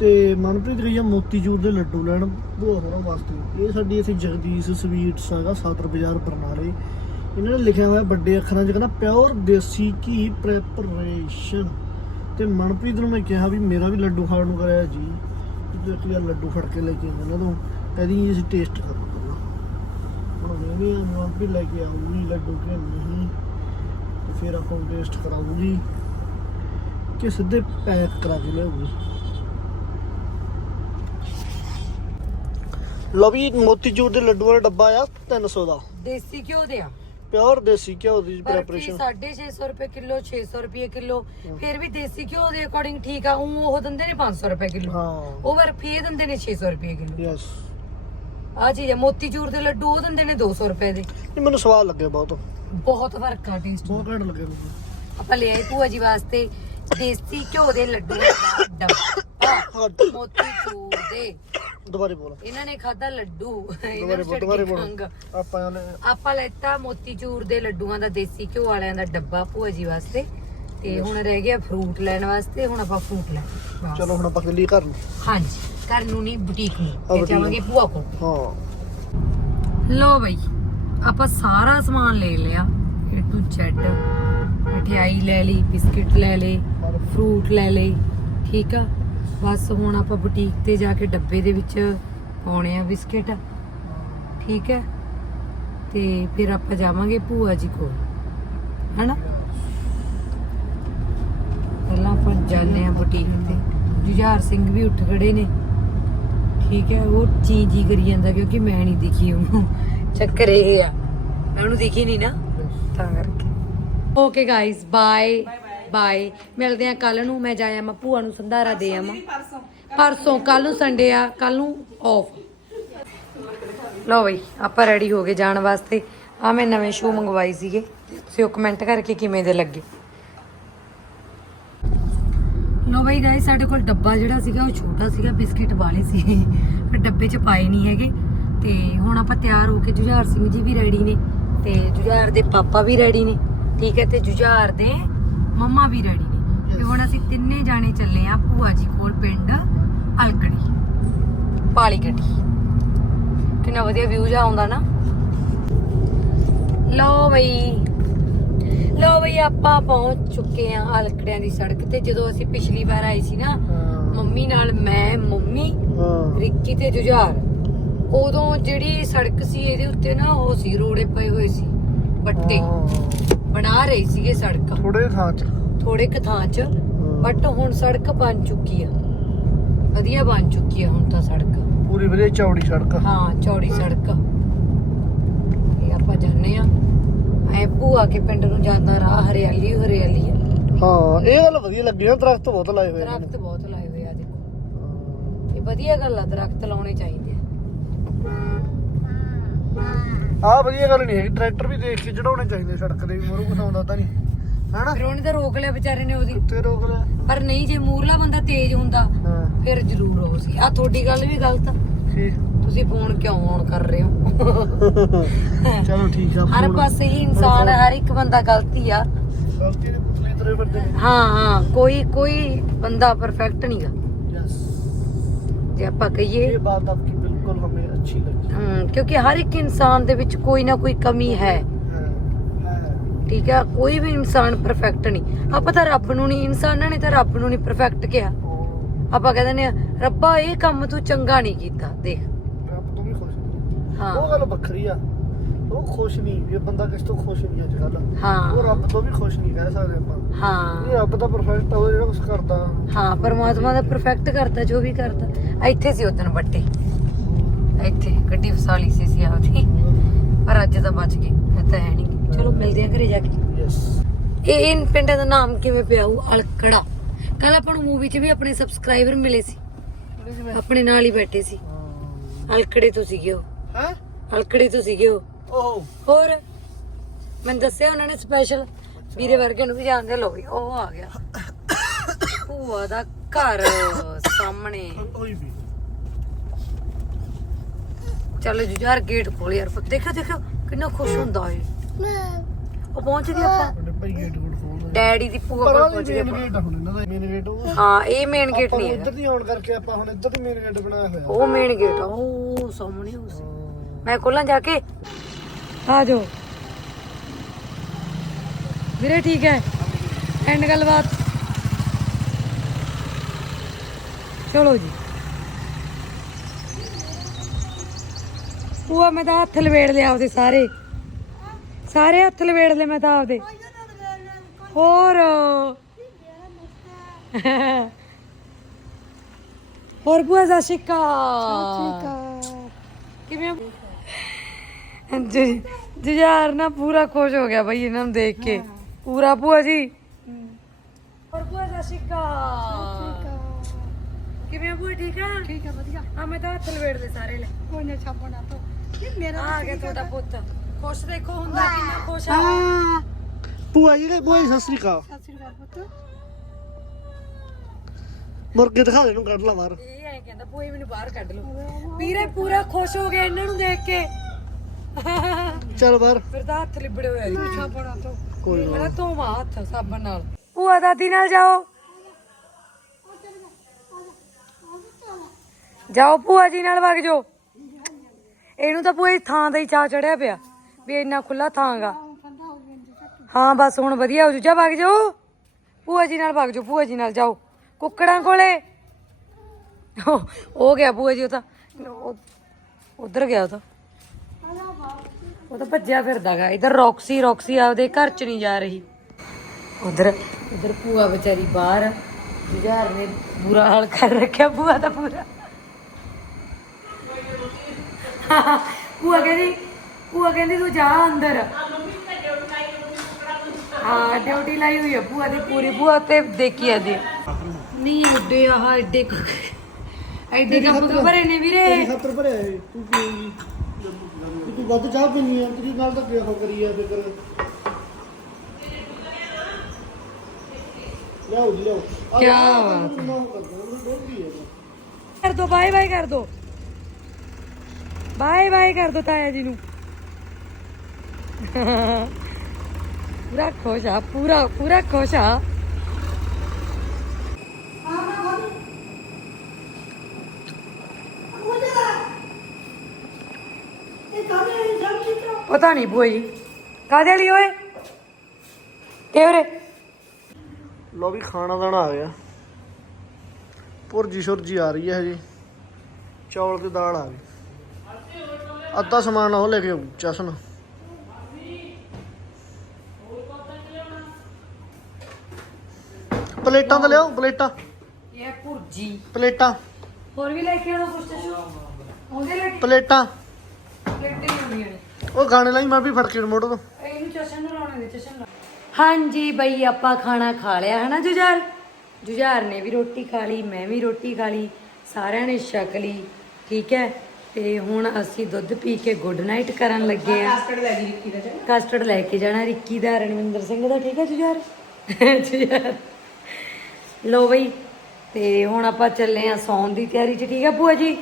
ਤੇ ਮਨਪ੍ਰੀਤ ਗਈ ਆ ਮੋਤੀਚੂਰ ਦੇ ਲੱਡੂ ਲੈਣ। ਭੂਆ ਹੋਰਾਂ ਵਾਸਤੇ। ਇਹ ਸਾਡੀ ਇੱਥੇ ਜਗਦੀਸ਼ ਸਵੀਟਸ ਹੈਗਾ ਸਾਦਰ ਬਾਜ਼ਾਰ ਬਰਨਾਲੇ। ਇਹਨਾਂ ਨੇ ਲਿਖਿਆ ਹੋਇਆ ਵੱਡੇ ਅੱਖਰਾਂ 'ਚ, ਕਹਿੰਦਾ ਪਿਓਰ ਦੇਸੀ ਘੀ ਪ੍ਰੈਪਰੇਸ਼ਨ ਤੇ ਮਨਪ੍ਰੀਤ ਨੂੰ ਮੈਂ ਕਿਹਾ ਵੀ, ਮੇਰਾ ਵੀ ਲੱਡੂ ਖਾਣ ਨੂੰ ਕਰਿਆ ਜੀ। ਤੇ ਇੱਕ ਯਾਰ ਲੱਡੂ ਫੜ ਕੇ ਲੈ ਕੇ ਆਉਂਦਾ ਨਾ ਤੂੰ। ਕਹਿੰਦੀ ਅਸੀਂ ਟੇਸਟ ਕਰਨਾ। ਆ ਮਨਪ੍ਰੀਤ ਲੈ ਕੇ ਆਊਗੀ ਲੱਡੂ ਕਿ ਨਹੀਂ ਤੇ ਫਿਰ ਆਪਾਂ ਟੇਸਟ ਕਰਾਉਂਗੀ ਕਿ ਸਿੱਧੇ ਪੈਕ ਕਰਾ ਕੇ ਲਿਆਉਗੀ ਲੋ ਵੀ ਮੋਤੀਚੂਰ ਦੇ ਲੱਡੂਆਂ ਦਾ ਡੱਬਾ ਆ 300 ਦਾ। ਦੇਸੀ ਘਿਓ ਦੇ ਆ। ਪਿਓਰ ਦੇਸੀ ਘਿਓ ਦੀ ਪਰ ਪ੍ਰੈਪਰੇਸ਼ਨ 650 ਰੁਪਏ ਕਿਲੋ 600 ਰੁਪਏ ਕਿਲੋ ਫਿਰ ਵੀ ਦੇਸੀ ਘਿਓ ਦੇ ਅਕੋਰਡਿੰਗ ਠੀਕ ਆ ਉਹ ਦਿੰਦੇ ਨੇ 500 ਰੁਪਏ ਕਿਲੋ। ਹਾਂ। ਉਹ ਫਿਰ ਫੀ ਦਿੰਦੇ ਨੇ 600 ਰੁਪਏ ਕਿਲੋ। ਯੈਸ ਆ ਚੀਜ਼ ਹੈ ਮੋਤੀ ਚੂਰ ਦੇ ਲੱਡੂ ਉਹ ਦਿੰਦੇ ਨੇ 200 ਰੁਪਏ ਦੇ। ਇਹ ਮੈਨੂੰ ਸਵਾਦ ਲੱਗਿਆ ਬਹੁਤ। ਬਹੁਤ ਫ਼ਰਕ ਆ ਟੇਸਟ ਬਹੁਤ ਘੈਂਟ ਲੱਗਿਆ ਮੈਨੂੰ। ਆਪਾਂ ਲੈ ਆਏ ਭੂਆ ਜੀ ਵਾਸਤੇ ਦੇਸੀ ਘਿਓ ਦੇ ਲੱਡੂ ਦਾ ਡੱਬਾ। ਮੋਤੀ ਚੂਰ ਦੇ। ਦੁਬਾਰੇ ਬੋਲ। ਇਹਨਾਂ ਨੇ ਖਾਦਾ ਲੱਡੂ। ਇਹਨਾਂ ਦੁਬਾਰੇ ਬੋਲ ਛੱਡ ਦੁਬਾਰੇ ਕੇ ਬੋਲ। ਖੰਗ ਆਪਾਂ ਉਹਨੇ ਆਪਾਂ ਲੈਤਾ ਮੋਤੀ ਚੂਰ ਦੇ ਲੱਡੂਆਂ ਦਾ ਦੇਸੀ ਘਿਓ ਵਾਲਿਆਂ ਦਾ ਡੱਬਾ ਭੂਆ ਜੀ ਵਾਸਤੇ। ਤੇ ਹੁਣ ਰਹਿ ਗਿਆ ਫਰੂਟ ਲੈਣ ਵਾਸਤੇ ਹੁਣ ਆਪਾਂ ਫਰੂਟ ਲੈ। ਚਲੋ ਹੁਣ ਆਪਾਂ ਚੱਲੀਏ ਘਰ ਨੂੰ। ਹਾਂਜੀ। ਘਰ ਨੂੰ ਨਹੀਂ ਬੁਟੀਕ ਨੂੰ ਤੇ ਜਾਵਾਂਗੇ ਭੂਆ ਕੋਲ। ਹਾਂ। ਲੋ ਬਈ ਆਪਾਂ ਸਾਰਾ ਸਮਾਨ ਲੈ ਲਿਆ ਏ ਟੂ ਜ਼ੈਡ ਮਠਿਆਈ ਲੈ ਲਈ ਬਿਸਕਿਟ ਲੈ ਲਏ ਫਰੂਟ ਲੈ ਲਏ ਠੀਕ ਆ? ਬਸ ਹੁਣ ਆਪਾਂ ਬੁਟੀਕ ਤੇ ਜਾ ਕੇ ਡੱਬੇ ਦੇ ਵਿੱਚ ਪਾਉਣੇ ਆ ਬਿਸਕਿਟ। ਠੀਕ ਹੈ? ਤੇ ਫਿਰ ਆਪਾਂ ਜਾਵਾਂਗੇ ਭੂਆ ਜੀ ਕੋਲ। ਹਨਾ? ਪਹਿਲਾਂ ਆਪਾਂ ਜਾਂਦੇ ਆ ਬੁਟੀਕ ਤੇ। ਜੁਝਾਰ ਸਿੰਘ ਵੀ ਉੱਠ ਖੜੇ ਨੇ। ਠੀਕ ਹੈ, ਉਹ ਚੀ ਜੀ ਕਰੀ ਜਾਂਦਾ ਕਿਉਂਕਿ ਮੈਂ ਨਹੀਂ ਦਿਖੀ ਉਹਨੂੰ। ਚੱਕਰ ਇਹ ਆ, ਮੈਂ ਉਹਨੂੰ ਦਿਖੀ ਨਹੀਂ ਨਾ। ਤਾਂ ਕਰਕੇ। ਓਕੇ ਗਾਇਸ ਬਾਏ ਬਾਏ ਮਿਲਦੇ ਆ ਕੱਲ ਨੂੰ, ਮੈਂ ਜਾਇਆ ਮੈਂ ਭੂਆ ਨੂੰ ਸੰਧਾਰਾ ਦੇ ਆਵਾਂ। ਪਰਸੋਂ ਪਰਸੋਂ ਕੱਲ ਨੂੰ ਸੰਡੇ ਆ ਕੱਲ ਨੂੰ ਆਫ ਲਓ ਬਈ, ਆਪਾਂ ਰੈਡੀ ਹੋ ਗਏ ਜਾਣ ਵਾਸਤੇ। ਆ ਮੈਂ ਨਵੇਂ ਸ਼ੂ ਮੰਗਵਾਈ ਸੀਗੇ, ਤੁਸੀਂ ਉਹ ਕਮੈਂਟ ਕਰਕੇ ਕਿਵੇਂ ਦੇ ਲੱਗੇ? ਲੋ ਬਈ ਗਾਇਸ ਸਾਡੇ ਕੋਲ ਡੱਬਾ ਜਿਹੜਾ ਸੀਗਾ, ਉਹ ਛੋਟਾ ਸੀਗਾ, ਬਿਸਕਿਟ ਵਾਲੇ ਸੀ। ਫਿਰ ਡੱਬੇ 'ਚ ਪਾਏ ਨਹੀਂ ਹੈਗੇ। ਤੇ ਹੁਣ ਆਪਾਂ ਤਿਆਰ ਹੋ ਕੇ ਜੁਝਾਰ ਸਿੰਘ ਜੀ ਵੀ ਰੈਡੀ ਨੇ ਤੇ ਜੁਝਾਰ ਦੇ ਪਾਪਾ ਵੀ ਰੈਡੀ ਨੇ, ਠੀਕ ਹੈ? ਤੇ ਜੁਝਾਰ ਦੇ ਮੰਮਾ ਵੀ ਰੈਡੀ ਨੇ। ਤੇ ਹੁਣ ਅਸੀਂ ਤਿੰਨੇ ਜਾਣੇ ਚੱਲੇ ਆ ਭੂਆ ਜੀ ਕੋਲ ਪਿੰਡ ਅਲਕੜੀ ਪਾਲੀ ਗੱਡੀ ਕਿੰਨਾ ਵਧੀਆ ਵਿਊ ਜਾ ਆਉਂਦਾ ਨਾ। ਲਓ ਬਈ ਲਓ ਬਈ ਆਪਾਂ ਪਹੁੰਚ ਚੁੱਕੇ ਆ ਅਲਕੜਿਆਂ ਦੀ ਸੜਕ ਤੇ। ਜਦੋਂ ਅਸੀਂ ਪਿਛਲੀ ਵਾਰ ਆਏ ਸੀ ਨਾ ਮੰਮੀ ਨਾਲ ਮੈਂ ਮੰਮੀ ਰਿੱਕੀ ਤੇ ਜੁਝਾਰ। ਉਦੋਂ ਜਿਹੜੀ ਸੜਕ ਸੀ ਇਹਦੇ ਉੱਤੇ ਨਾ ਉਹ ਸੀ ਰੋੜੇ ਪਏ ਹੋਏ ਸੀ ਬੱਟੇ ਬਣਾ ਰਹੇ ਸੀਗੇ ਸੜਕ। ਥੋੜੇ ਥਾਂ ਚ। ਥੋੜੇ ਕੁ ਥਾਂ 'ਚ ਬਟ ਹੁਣ ਸੜਕ ਬਣ ਚੁੱਕੀ ਆ। ਵਧੀਆ ਬਣ ਚੁੱਕੀ ਆ ਹੁਣ ਤਾਂ ਸੜਕ। ਪੂਰੀ ਵਧੀਆ ਚੌੜੀ ਸੜਕ। ਹਾਂ ਚੌੜੀ ਸੜਕ। ਇਹ ਆਪਾਂ ਜਾਂਦੇ ਆ ਐ ਭੂਆ ਕੇ ਪਿੰਡ ਨੂੰ ਜਾਂਦਾ ਰਾਹ ਹਰਿਆਲੀ ਓ ਹਰਿਆਲੀ ਆ। ਹਾਂ ਇਹ ਗੱਲ ਵਧੀਆ ਲੱਗੀ ਨਾ ਦਰਖਤ ਬਹੁਤ ਲਾਏ ਹੋਏ ਨੇ। ਦਰਖਤ ਬਹੁਤ ਲਾਏ ਹੋਏ ਆ ਦੇਖੋ। ਇਹ ਵਧੀਆ ਗੱਲ ਆ ਦਰਖਤ ਲਾਉਣੇ ਚਾਹੀਦੇ ਆ। ਆਹ ਵਧੀਆ ਗੱਲ ਨਹੀਂ ਹੈਗੀ ਟਰੈਕਟਰ ਵੀ ਦੇਖ ਕੇ ਚੜਾਉਣੇ ਚਾਹੀਦੇ ਸੜਕ ਦੇ ਮਰੂ ਘਸਾਉਂਦਾ ਤਾਂ ਨਹੀਂ। ਹੈਨਾ? ਫਿਰ ਉਹਨੇ ਤਾਂ ਰੋਕ ਲਿਆ ਵਿਚਾਰੇ ਨੇ ਉਹਦੀ। ਤੇ ਰੋਕ ਲੈ ਪਰ ਨਹੀਂ ਜੇ ਮੂਰਲਾ ਬੰਦਾ ਤੇਜ਼ ਹੁੰਦਾ ਹਾਂ। ਫਿਰ ਜ਼ਰੂਰ ਹੋ ਸੀ। ਆ ਤੁਹਾਡੀ ਗੱਲ ਵੀ ਗਲਤ ਆ। ਠੀਕ। ਤੁਸੀਂ ਫੋਨ ਕਿਉਂ ਆਉਣ ਕਰ ਰਹੇ ਹੋ? ਚਲੋ ਠੀਕ ਆ ਹਰ ਪਾਸੇ ਹੀ ਇਨਸਾਨ ਹਰ ਇੱਕ ਬੰਦਾ ਗਲਤੀ ਆ। ਦੇ ਪੁਤਲੇ ਹਾਂ ਹਾਂ ਕੋਈ ਕੋਈ ਬੰਦਾ ਪਰਫੈਕਟ ਨਹੀਂਗਾ ਯਸ ਜੇ ਆਪਾਂ ਕਹੀਏ। ਇਹ ਬਾਤ ਆਪਕੀ ਬਿਲਕੁਲ ਹਮੇ ਅੱਛੀ ਲੱਗੀ। ਹਮ ਕਿਉਂਕਿ ਹਰ ਇੱਕ ਇਨਸਾਨ ਦੇ ਵਿੱਚ ਕੋਈ ਨਾ ਕੋਈ ਕਮੀ ਹੈ। ਠੀਕ ਆ ਕੋਈ ਵੀ ਇਨਸਾਨ ਪਰਫੈਕਟ ਨਹੀਂ। ਆਪਾਂ ਤਾਂ ਰੱਬ ਨੂੰ ਨਹੀਂ ਇਨਸਾਨਾਂ ਨੇ ਤਾਂ ਰੱਬ ਨੂੰ ਨਹੀਂ ਪਰਫੈਕਟ ਕਿਹਾ। ਆਪਾਂ ਕਹਿੰਦੇ ਨੇ ਰੱਬਾ ਇਹ ਕੰਮ ਤੂੰ ਚੰਗਾ ਨਹੀਂ ਕੀਤਾ ਦੇਖ। ਹਾਂ। ਉਹ ਗੱਲ ਵੱਖਰੀ ਆ। ਉਹ ਖੁਸ਼ ਨਹੀਂ ਇਹ ਬੰਦਾ ਕਿਸ ਤੋਂ ਖੁਸ਼ ਨਹੀਂ ਅੱਜ ਕੱਲ ਉਹ ਹਾਂ ਰੱਬ ਤੋਂ ਵੀ ਖੁਸ਼ ਨਹੀਂ ਕਹਿ ਸਕਦੇ ਆਪਾਂ। ਹਾਂ। ਇਹ ਰੱਬ ਤਾਂ ਪਰਫੈਕਟ ਆ ਉਹ ਜਿਹੜਾ ਕੁਝ ਕਰਦਾ। ਹਾਂ ਪਰਮਾਤਮਾ ਦਾ ਪਰਫੈਕਟ ਕਰਦਾ ਜੋ ਵੀ ਕਰਦਾ। ਇੱਥੇ ਸੀ ਉਦੋਂ ਬੱਟੇ ਇੱਥੇ ਗੱਡੀ ਫਸਾਲੀ ਸੀ ਸੀ ਆਪਦੀ। ਪਰ ਅੱਜ ਤਾਂ ਬਚ ਗਏ ਇਹ ਤਾਂ ਹੈ ਨਹੀਂ। ਚਲੋ ਮਿਲਦੇ ਆ ਘਰੇ ਜਾ ਕੇ। ਯਸ ਇਹ ਇਨ ਪਿੰਡ ਦਾ ਨਾਮ ਕਿਵੇਂ ਪਿਆ ਉਹ? ਅਲਕੜਾ। ਕੱਲ ਆਪਾਂ ਨੂੰ ਮੂਵੀ 'ਚ ਵੀ ਆਪਣੇ ਸਬਸਕ੍ਰਾਈਬਰ ਮਿਲੇ ਸੀ। ਆਪਣੇ ਨਾਲ ਹੀ ਬੈਠੇ ਸੀ। ਅਲਕੜੇ ਤੋਂ ਸੀਗੇ ਉਹ। ਹੈ? ਅਲਕੜੇ ਤੋਂ ਸੀਗੇ ਉਹ ਓਹ। ਹੋਰ? ਮੈਨੂੰ ਦੱਸਿਆ ਉਹਨਾਂ ਨੇ ਸਪੈਸ਼ਲ ਵੀਰੇ ਵਰਗੇ ਨੂੰ ਵੀ ਜਾਣਦੇ ਲੋ ਵੀ ਉਹ ਆ ਗਿਆ। ਭੂਆ ਦਾ ਘਰ ਸਾਹਮਣੇ। ਓਏ ਵੀ। ਚੱਲ ਜੁਝਾਰ ਗੇਟ ਖੋਲ ਯਾਰ ਦੇਖੋ ਦੇਖੋ ਕਿੰਨਾ ਖੁਸ਼ ਹੁੰਦਾ ਏ ਉਹ ਪਹੁੰਚ ਗਏ ਆਪਾਂ। ਉਹਨੇ ਭਾਈ ਗੇਟ ਗੁੱਡ ਖੋਲ ਡੈਡੀ ਦੀ ਭੂਆ ਪਰ ਕੋਲ ਪਹੁੰਚ ਗਏ ਮੇਨ ਆਪਾਂ। ਗੇਟ ਆ ਹੁਣ ਇਹਨਾਂ ਦਾ ਮੇਨ ਗੇਟ ਉਹ। ਹਾਂ ਇਹ ਮੇਨ ਗੇਟ ਆਪਾਂ ਨਹੀਂ ਹੈਗਾ। ਇੱਧਰ ਦੀ ਆਉਣ ਕਰਕੇ ਆਪਾਂ ਹੁਣ ਇੱਧਰ ਦੀ ਮੇਨ ਗੇਟ ਬਣਾਇਆ ਹੋਇਆ। ਉਹ ਮੇਨ ਗੇਟ ਆ ਉਹ ਸਾਹਮਣੇ ਉਹ ਸੀ। ਮੈਂ ਖੋਲਾਂ ਜਾ ਕੇ। ਆ ਜਾਓ। ਵੀਰੇ ਠੀਕ ਹੈ। ਐਂਡ ਗੱਲਬਾਤ। ਚਲੋ ਜੀ। ਪੂਆ ਮੈਂ ਤਾਂ ਹੱਥ ਲਵੇੜ ਲਿਆ ਉਹਦੇ ਸਾਰੇ। ਸਾਰੇ ਹੱਥ ਲਵੇੜ ਲਏ ਮੈਂ ਤਾਂ ਆਪਦੇ। ਹੋਰ। ਹੋਰ ਪੂਆ ਸਤਿ ਸ਼੍ਰੀ ਅਕਾਲ। ਕਿਵੇਂ? ਜੀ ਜੁਝਾਰ ਨਾ ਪੂਰਾ ਖੁਸ਼ ਹੋ ਗਿਆ ਬਈ ਇਹਨਾਂ ਨੂੰ ਦੇਖ ਕੇ। ਪੂਰਾ ਭੂਆ ਜੀ। ਹੋਰ ਭੂਆ ਸ਼੍ਰੀ ਅਕਾਲ। ਕਿਵੇਂ ਆ ਭੂਆ ਠੀਕ ਆ? ਠੀਕ ਹੈ ਵਧੀਆ। ਆ ਮੈਂ ਤਾਂ ਹੱਥ ਲਵੇੜ ਦੇ ਸਾਰੇ ਲੈ। ਕੋਈ ਨਾ ਛਾਪਣਾ ਤੋਂ। ਇਹ ਮੇਰਾ ਆ ਗਿਆ ਤੁਹਾਡਾ ਪੁੱਤ। ਖੁਸ਼ ਦੇਖੋ ਹੁੰਦਾ ਕਿੰਨਾ ਖੁਸ਼ ਆ। ਭੂਆ ਜੀ ਨੇ ਭੂਆ ਜੀ ਸਤਿ ਸ੍ਰੀ ਅਕਾਲ। ਸਤਿ ਸ੍ਰੀ ਅਕਾਲ ਪੁੱਤ। ਮੁਰਗੇ ਦਿਖਾ ਦੇ ਨੂੰ ਕੱਢ ਲਾ ਬਾਹਰ। ਇਹ ਐ ਕਹਿੰਦਾ ਭੂਆ ਮੈਨੂੰ ਬਾਹਰ ਕੱਢ ਲਓ। ਵੀਰੇ ਪੂਰਾ ਖੁਸ਼ ਹੋ ਗਿਆ ਇਹਨਾਂ ਨੂੰ ਦੇਖ ਕੇ। ਚੱਲ ਬਾਹਰ। ਫਿਰ ਤਾਂ ਹੱਥ ਲਿਬੜੇ ਹੋਏ ਆ ਛਾਪਣਾ ਤੋਂ। ਕੋਈ ਨਾ। ਮੇਰਾ ਧੋਵਾ ਹੱਥ ਸਾਬਣ ਨਾਲ। ਭੂਆ ਦਾਦੀ ਨਾਲ ਜਾਓ। ਜਾਓ ਭੂਆ ਜੀ ਨਾਲ ਵਗ ਜਾਓ। ਇਹਨੂੰ ਤਾਂ ਭੂਆ ਜੀ ਥਾਂ ਦਾ ਹੀ ਚਾ ਚੜਿਆ ਪਿਆ ਵੀ ਇੰਨਾ ਖੁੱਲਾ ਥਾਂਗਾ ਹਾਂ ਬਸ ਹੁਣ ਵਧੀਆ ਹੋ ਜੂ। ਜਾ ਵਗ ਜਾਓ। ਭੂਆ ਜੀ ਨਾਲ ਵਗ ਜਾਓ ਭੂਆ ਜੀ ਨਾਲ ਜਾਓ। ਕੁੱਕੜਾਂ ਕੋਲੇ। ਉਹ ਗਿਆ ਭੂਆ ਜੀ ਉਹ ਤਾਂ ਉਧਰ ਗਿਆ ਉਹ ਤਾਂ। ਉਹ ਤਾਂ ਭੱਜਿਆ ਫਿਰਦਾਗਾ। ਇਧਰ ਰੌਕਸੀ ਰੌਕਸੀ ਆਪਦੇ ਘਰ ਚ ਨਹੀਂ ਜਾ ਰਹੀ। ਉਧਰ ਉਧਰ ਭੂਆ ਵਿਚਾਰੀ ਬਾਹਰ ਜੁਝਾਰ ਨੇ ਬੁਰਾ ਹਾਲ ਕਰ ਰੱਖਿਆ ਭੂਆ ਦਾ ਪੂਰਾ ਭੂਆ ਕਹਿੰਦੀ ਭੂਆ ਕਹਿੰਦੀ ਤੂੰ ਜਾ ਅੰਦਰ। ਹਾਂ ਡਿਊਟੀ ਲਾਈ ਹੋਈ ਆ ਭੂਆ ਦੀ ਪੂਰੀ। ਭੂਆ ਤੇ ਦੇਖੀ ਆ। ਦੇ ਨਹੀਂ ਉੱਡੇ ਆਹ ਐਡੇ ਕੁ- ਐਡੇ ਕੱਪ ਭਰੇ ਨੇ ਵੀਰੇ। ਤੇਰੀ ਖਾਤਰ ਭਰਿਆ ਇਹ। ਤੂੰ ਤੂੰ ਵੱਧ ਚਾਹ ਪੀਣੀ ਆ ਤੇਰੀ ਨਾਲ ਤਾਂ ਕਿਹੋ ਕਰੀ ਆ ਫਿਕਰ? ਲਿਆਓ ਜੀ ਲਿਆਓ। ਆ ਕਿਆ ਲਿਆਓ, ਬਾਤ ਨਾ ਉਹ ਕਰਦਾ ਉਹ ਦੁੱਧ ਹੀ ਹੈ ਕਰ ਦੋ ਬਾਏ ਬਾਏ ਕਰ ਦੋ। ਬਾਏ ਬਾਏ ਕਰ ਦੋ ਤਾਇਆ ਜੀ ਨੂੰ। ਪੂਰਾ ਖੁਸ਼ ਆ ਪੂਰਾ ਪੂਰਾ ਖੁਸ਼ ਆ। ਪਤਾ ਨਹੀਂ ਭੂਆ ਜੀ। ਕਾਹਦੇ ਲਈ ਓਏ? ਕਿਹੜੇ ਲੋ ਵੀ ਖਾਣਾ ਦਾਣਾ ਆ ਗਿਆ। ਪੁਰਜੀ ਸੁਰਜੀ ਆ ਰਹੀ ਹੈ ਹਜੇ। ਚੌਲ ਤੇ ਦਾਲ ਆ ਗਈ। ਅੱਧਾ ਸਮਾਨ ਉਹ ਲੈ ਕੇ ਆਉ ਚਸਨ। ਪਲੇਟਾਂ ਤਾਂ ਲਿਆਓ ਪਲੇਟਾਂ। ਇਹ ਭੁਰਜੀ। ਪਲੇਟਾਂ। ਹੋਰ ਵੀ ਲੈ ਕੇ ਆਉਣਾ ਕੁਛ ਤੇ ਉਹਦੇ ਲੈ ਕੇ? ਪਲੇਟਾਂ। ਪਲੇਟੇ ਹੁੰਦੀਆਂ ਨੇ। ਉਹ ਖਾਣੇ ਲਈ ਮੈਂ ਵੀ ਫੜ ਕੇ ਮੋੜ ਦੋ ਇਹਨੂੰ ਚਸ਼ਨ ਨੂੰ ਲਾਉਣੇ ਦੇ ਚਸ਼ਨ ਲਾ। ਹਾਂਜੀ ਬਈ ਆਪਾਂ ਖਾਣਾ ਖਾ ਲਿਆ ਹੈ ਨਾ ਜੁਝਾਰ? ਜੁਝਾਰ ਨੇ ਵੀ ਰੋਟੀ ਖਾ ਲਈ ਮੈਂ ਵੀ ਰੋਟੀ ਖਾ ਲਈ ਸਾਰਿਆਂ ਨੇ ਛਕ ਲਈ ਠੀਕ ਹੈ? ਤੇ ਹੁਣ ਅਸੀਂ ਦੁੱਧ ਪੀ ਕੇ ਗੁੱਡ ਨਾਈਟ ਕਰਨ ਲੱਗੇ ਆ ਕਾਸਟਰਡ ਲੈ ਗਈ ਰਿੱਕੀ ਦਾ ਚੰਗਾ। ਕਸਟਰਡ ਲੈ ਕੇ ਜਾਣਾ ਰਿੱਕੀ ਦਾ ਰਣਵਿੰਦਰ ਸਿੰਘ ਦਾ ਠੀਕ ਹੈ ਜੁਝਾਰ? ਜੁਝਾਰ। ਲੋ ਬਈ ਤੇ ਹੁਣ ਆਪਾਂ ਚੱਲੇ ਆ ਸੌਣ ਦੀ ਤਿਆਰੀ ਚ ਠੀਕ ਹੈ ਭੂਆ ਜੀ?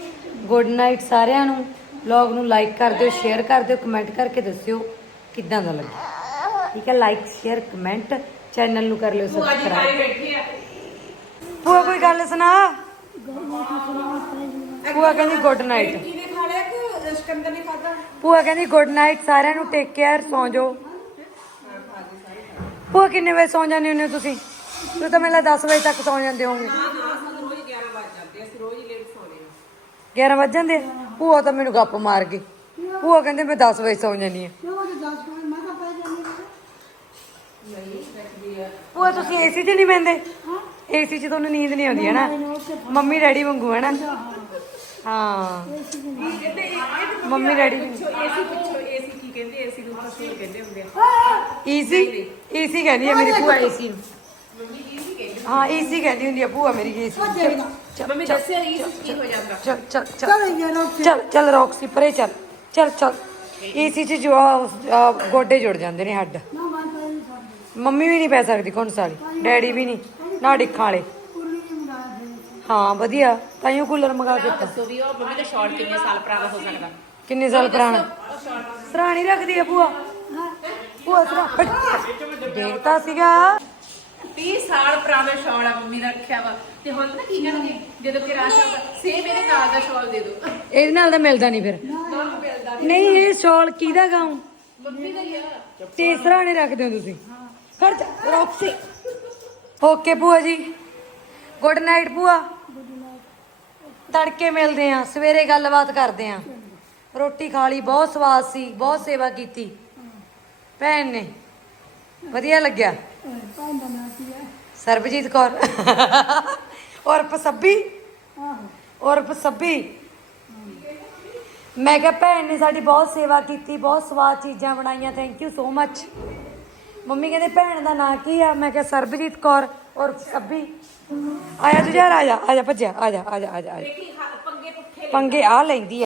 ਗੁੱਡ ਨਾਈਟ ਸਾਰਿਆਂ ਨੂੰ। ਵਲੌਗ ਨੂੰ ਲਾਈਕ ਕਰ ਦਿਓ ਸ਼ੇਅਰ ਕਰ ਦਿਓ ਕਮੈਂਟ ਕਰਕੇ ਦੱਸਿਓ ਕਿੱਦਾਂ ਦਾ ਲੱਗਾ। ਠੀਕ ਹੈ ਲਾਈਕ ਸ਼ੇਅਰ ਕਮੈਂਟ ਚੈਨਲ ਨੂੰ ਕਰ ਲਿਓ ਸਬਸਕ੍ਰਾਈਬ ਸਾਰੇ ਬੈਠੇ ਆ। ਭੂਆ ਕੋਈ ਗੱਲ ਸੁਣਾ? ਭੂਆ ਕਹਿੰਦੀ ਗੁੱਡ ਨਾਈਟ ਭੂਆ ਕਹਿੰਦੀ ਗੁੱਡ ਨਾਈਟ ਸਾਰਿਆਂ ਨੂੰ ਟੇਕ ਕੇਅਰ ਸੌਂ ਜਾਓ। ਭੂਆ ਕਿੰਨੇ ਵਜੇ ਸੌਂ ਜਾਂਦੇ ਹੋ ਤੁਸੀਂ? ਤੁਸੀਂ ਤਾਂ ਮੈਨੂੰ 10 ਵਜੇ ਤੱਕ ਸੌਂ ਜਾਂਦੇ ਹੋਵੋਗੇ। ਰੋਜ਼ 11 ਵਜ ਜਾਂਦੇ ਅਸੀਂ ਰੋਜ਼ ਹੀ ਲੇਟ ਸੌਂਦੇ 11 ਵਜ ਜਾਂਦੇ? ਭੂਆ ਤਾਂ ਮੈਨੂੰ ਗੱਪ ਮਾਰ ਗਈ। ਭੂਆ ਕਹਿੰਦੇ ਮੈਂ 10 ਵਜੇ ਸੌਂ ਜਾਂਦੀ ਆ ਉਹ ਤੇ 10 ਮਿੰਟ ਮੈਂ ਤਾਂ ਪੈ ਜਾਂਦੀ ਹਾਂ। ਭੂਆ ਤੁਸੀਂ ਏਸੀ 'ਚ ਨਹੀਂ ਬੈੰਦੇ ਏਸੀ 'ਚ ਤੁਹਾਨੂੰ ਨੀਂਦ ਨਹੀਂ ਆਉਂਦੀ ਹੈ ਨਾ ਮੰਮੀ ਡੈਡੀ ਵਾਂਗੂ ਹੈ। ਨਾ ਹਾਂ ਮੰਮੀ ਡੈਡੀ ਏਸੀ ਪਿੱਛੋਂ ਏਸੀ ਕੀ ਕਹਿੰਦੇ ਏਸੀ ਨੂੰ ਪਸੂਰ ਕਹਿੰਦੇ ਹੁੰਦੇ ਆ? ਈਸੀ ਈਸੀ ਕਹਿੰਦੀ ਹੈ ਮੇਰੀ ਭੂਆ ਏਸੀ ਨੂੰ। ਹਾਂ ਈਸੀ ਕਹਿੰਦੀ ਹੁੰਦੀ ਆ ਭੂਆ ਮੇਰੀ ਏਸੀ ਮੰਮੀ ਦੱਸਿਆ ਏਸੀ ਕੀ ਹੋ ਜਾਂਦਾ? ਚੱਲ ਚੱਲ ਚੱਲ। ਚਲ ਯਾਰ ਉਹ ਚੱਲ ਚੱਲ ਰੌਕਸੀ ਪਰੇ ਚੱਲ। ਚੱਲ ਚੱਲ। ਏਸੀ 'ਚ ਜੋ ਗੋਡੇ ਜੁੜ ਜਾਂਦੇ ਨੇ ਹੱਡ। ਨਾ ਮੰਮੀ ਵੀ ਨਹੀਂ ਪੈ ਸਕਦੀ ਕੌਣ ਸਾਲੀ ਡੈਡੀ ਵੀ ਨਹੀਂ ਨਾ ਡਿੱਖਾਂ ਵਾਲੇ। ਹਾਂ ਵਧੀਆ। ਤਾਈਓ ਕੂਲਰ ਮੰਗਾ ਕੇ ਦਿੱਤਾ। ਦੱਸੋ ਵੀ ਉਹ ਮੰਮੀ ਦਾ ਸ਼ਾਰਟ ਕਿੰਨੇ ਸਾਲ ਪੁਰਾਣਾ ਹੋ ਸਕਦਾ? ਕਿੰਨੇ ਸਾਲ ਪੁਰਾਣਾ? ਸਰਾਣੀ ਰੱਖਦੀ ਆ ਭੂਆ। ਭੂਆ ਸਰਾ ਦੇਖਤਾ ਸੀਗਾ। 30 ਸਾਲ ਪੁਰਾਣਾ ਸ਼ਾਲ ਆ ਮੰਮੀ ਦਾ ਰੱਖਿਆ ਵਾ। ਤੇ ਹੁਣ ਪਤਾ ਕੀ ਕਰਨਗੇ? ਜਦੋਂ ਕਿ ਰਾਸ਼ਾ ਆਉਂਦਾ ਸੇਮ ਇਹਦੇ ਨਾਲ ਦਾ ਸ਼ਾਲ ਦੇ ਦਿਓ ਇਹਦੇ ਨਾਲ ਤਾਂ ਮਿਲਦਾ ਨਹੀਂ ਫਿਰ। ਨਹੀਂ ਇਹ ਸ਼ਾਲ ਕਿਹਦਾ ਗਾਉਂ? ਮੰਮੀ ਦਾ ਹੀ ਆ। ਤੇ ਸਰਾਣੇ ਰੱਖਦੇ ਹੋ ਤੁਸੀਂ। ਖੜ ਜਾ ਰੌਕਸੀ। ਓਕੇ ਭੂਆ ਜੀ। ਗੁੱਡ ਨਾਈਟ ਭੂਆ। ਤੜਕੇ ਮਿਲਦੇ ਆ ਸਵੇਰੇ ਗੱਲਬਾਤ ਕਰਦੇ ਆ ਰੋਟੀ ਖਾ ਲਈ ਬਹੁਤ ਸਵਾਦ ਸੀ ਬਹੁਤ ਸੇਵਾ ਕੀਤੀ। ਭੈਣ ਨੇ। ਵਧੀਆ ਲੱਗਿਆ। ਹੈ ਸਰਬਜੀਤ ਕੌਰ। ਉਰਫ ਸੱਬੀ। ਆਹੋ ਉਰਫ ਸੱਬੀ। ਮੈਂ ਕਿਹਾ ਭੈਣ ਨੇ ਸਾਡੀ ਬਹੁਤ ਸੇਵਾ ਕੀਤੀ ਬਹੁਤ ਸਵਾਦ ਚੀਜ਼ਾਂ ਬਣਾਈਆਂ thank you so much mummy ਕਹਿੰਦੇ ਭੈਣ ਦਾ ਨਾਂ ਕੀ ਆ? ਮੈਂ ਕਿਹਾ ਸਰਬਜੀਤ ਕੌਰ ਔਰ ਸੱਬੀ। ਆਇਆ ਜੁਝਾਰ ਆ ਜਾ ਆ ਜਾ ਭੱਜਿਆ ਆ ਜਾ ਆ ਜਾ ਆ ਜਾ ਆ ਜਾ। ਦੇਖੀ ਹ- ਪੰਗੇ ਪੁੱਠੇ ਪੰਗੇ ਆ ਲੈਂਦੀ ਆ।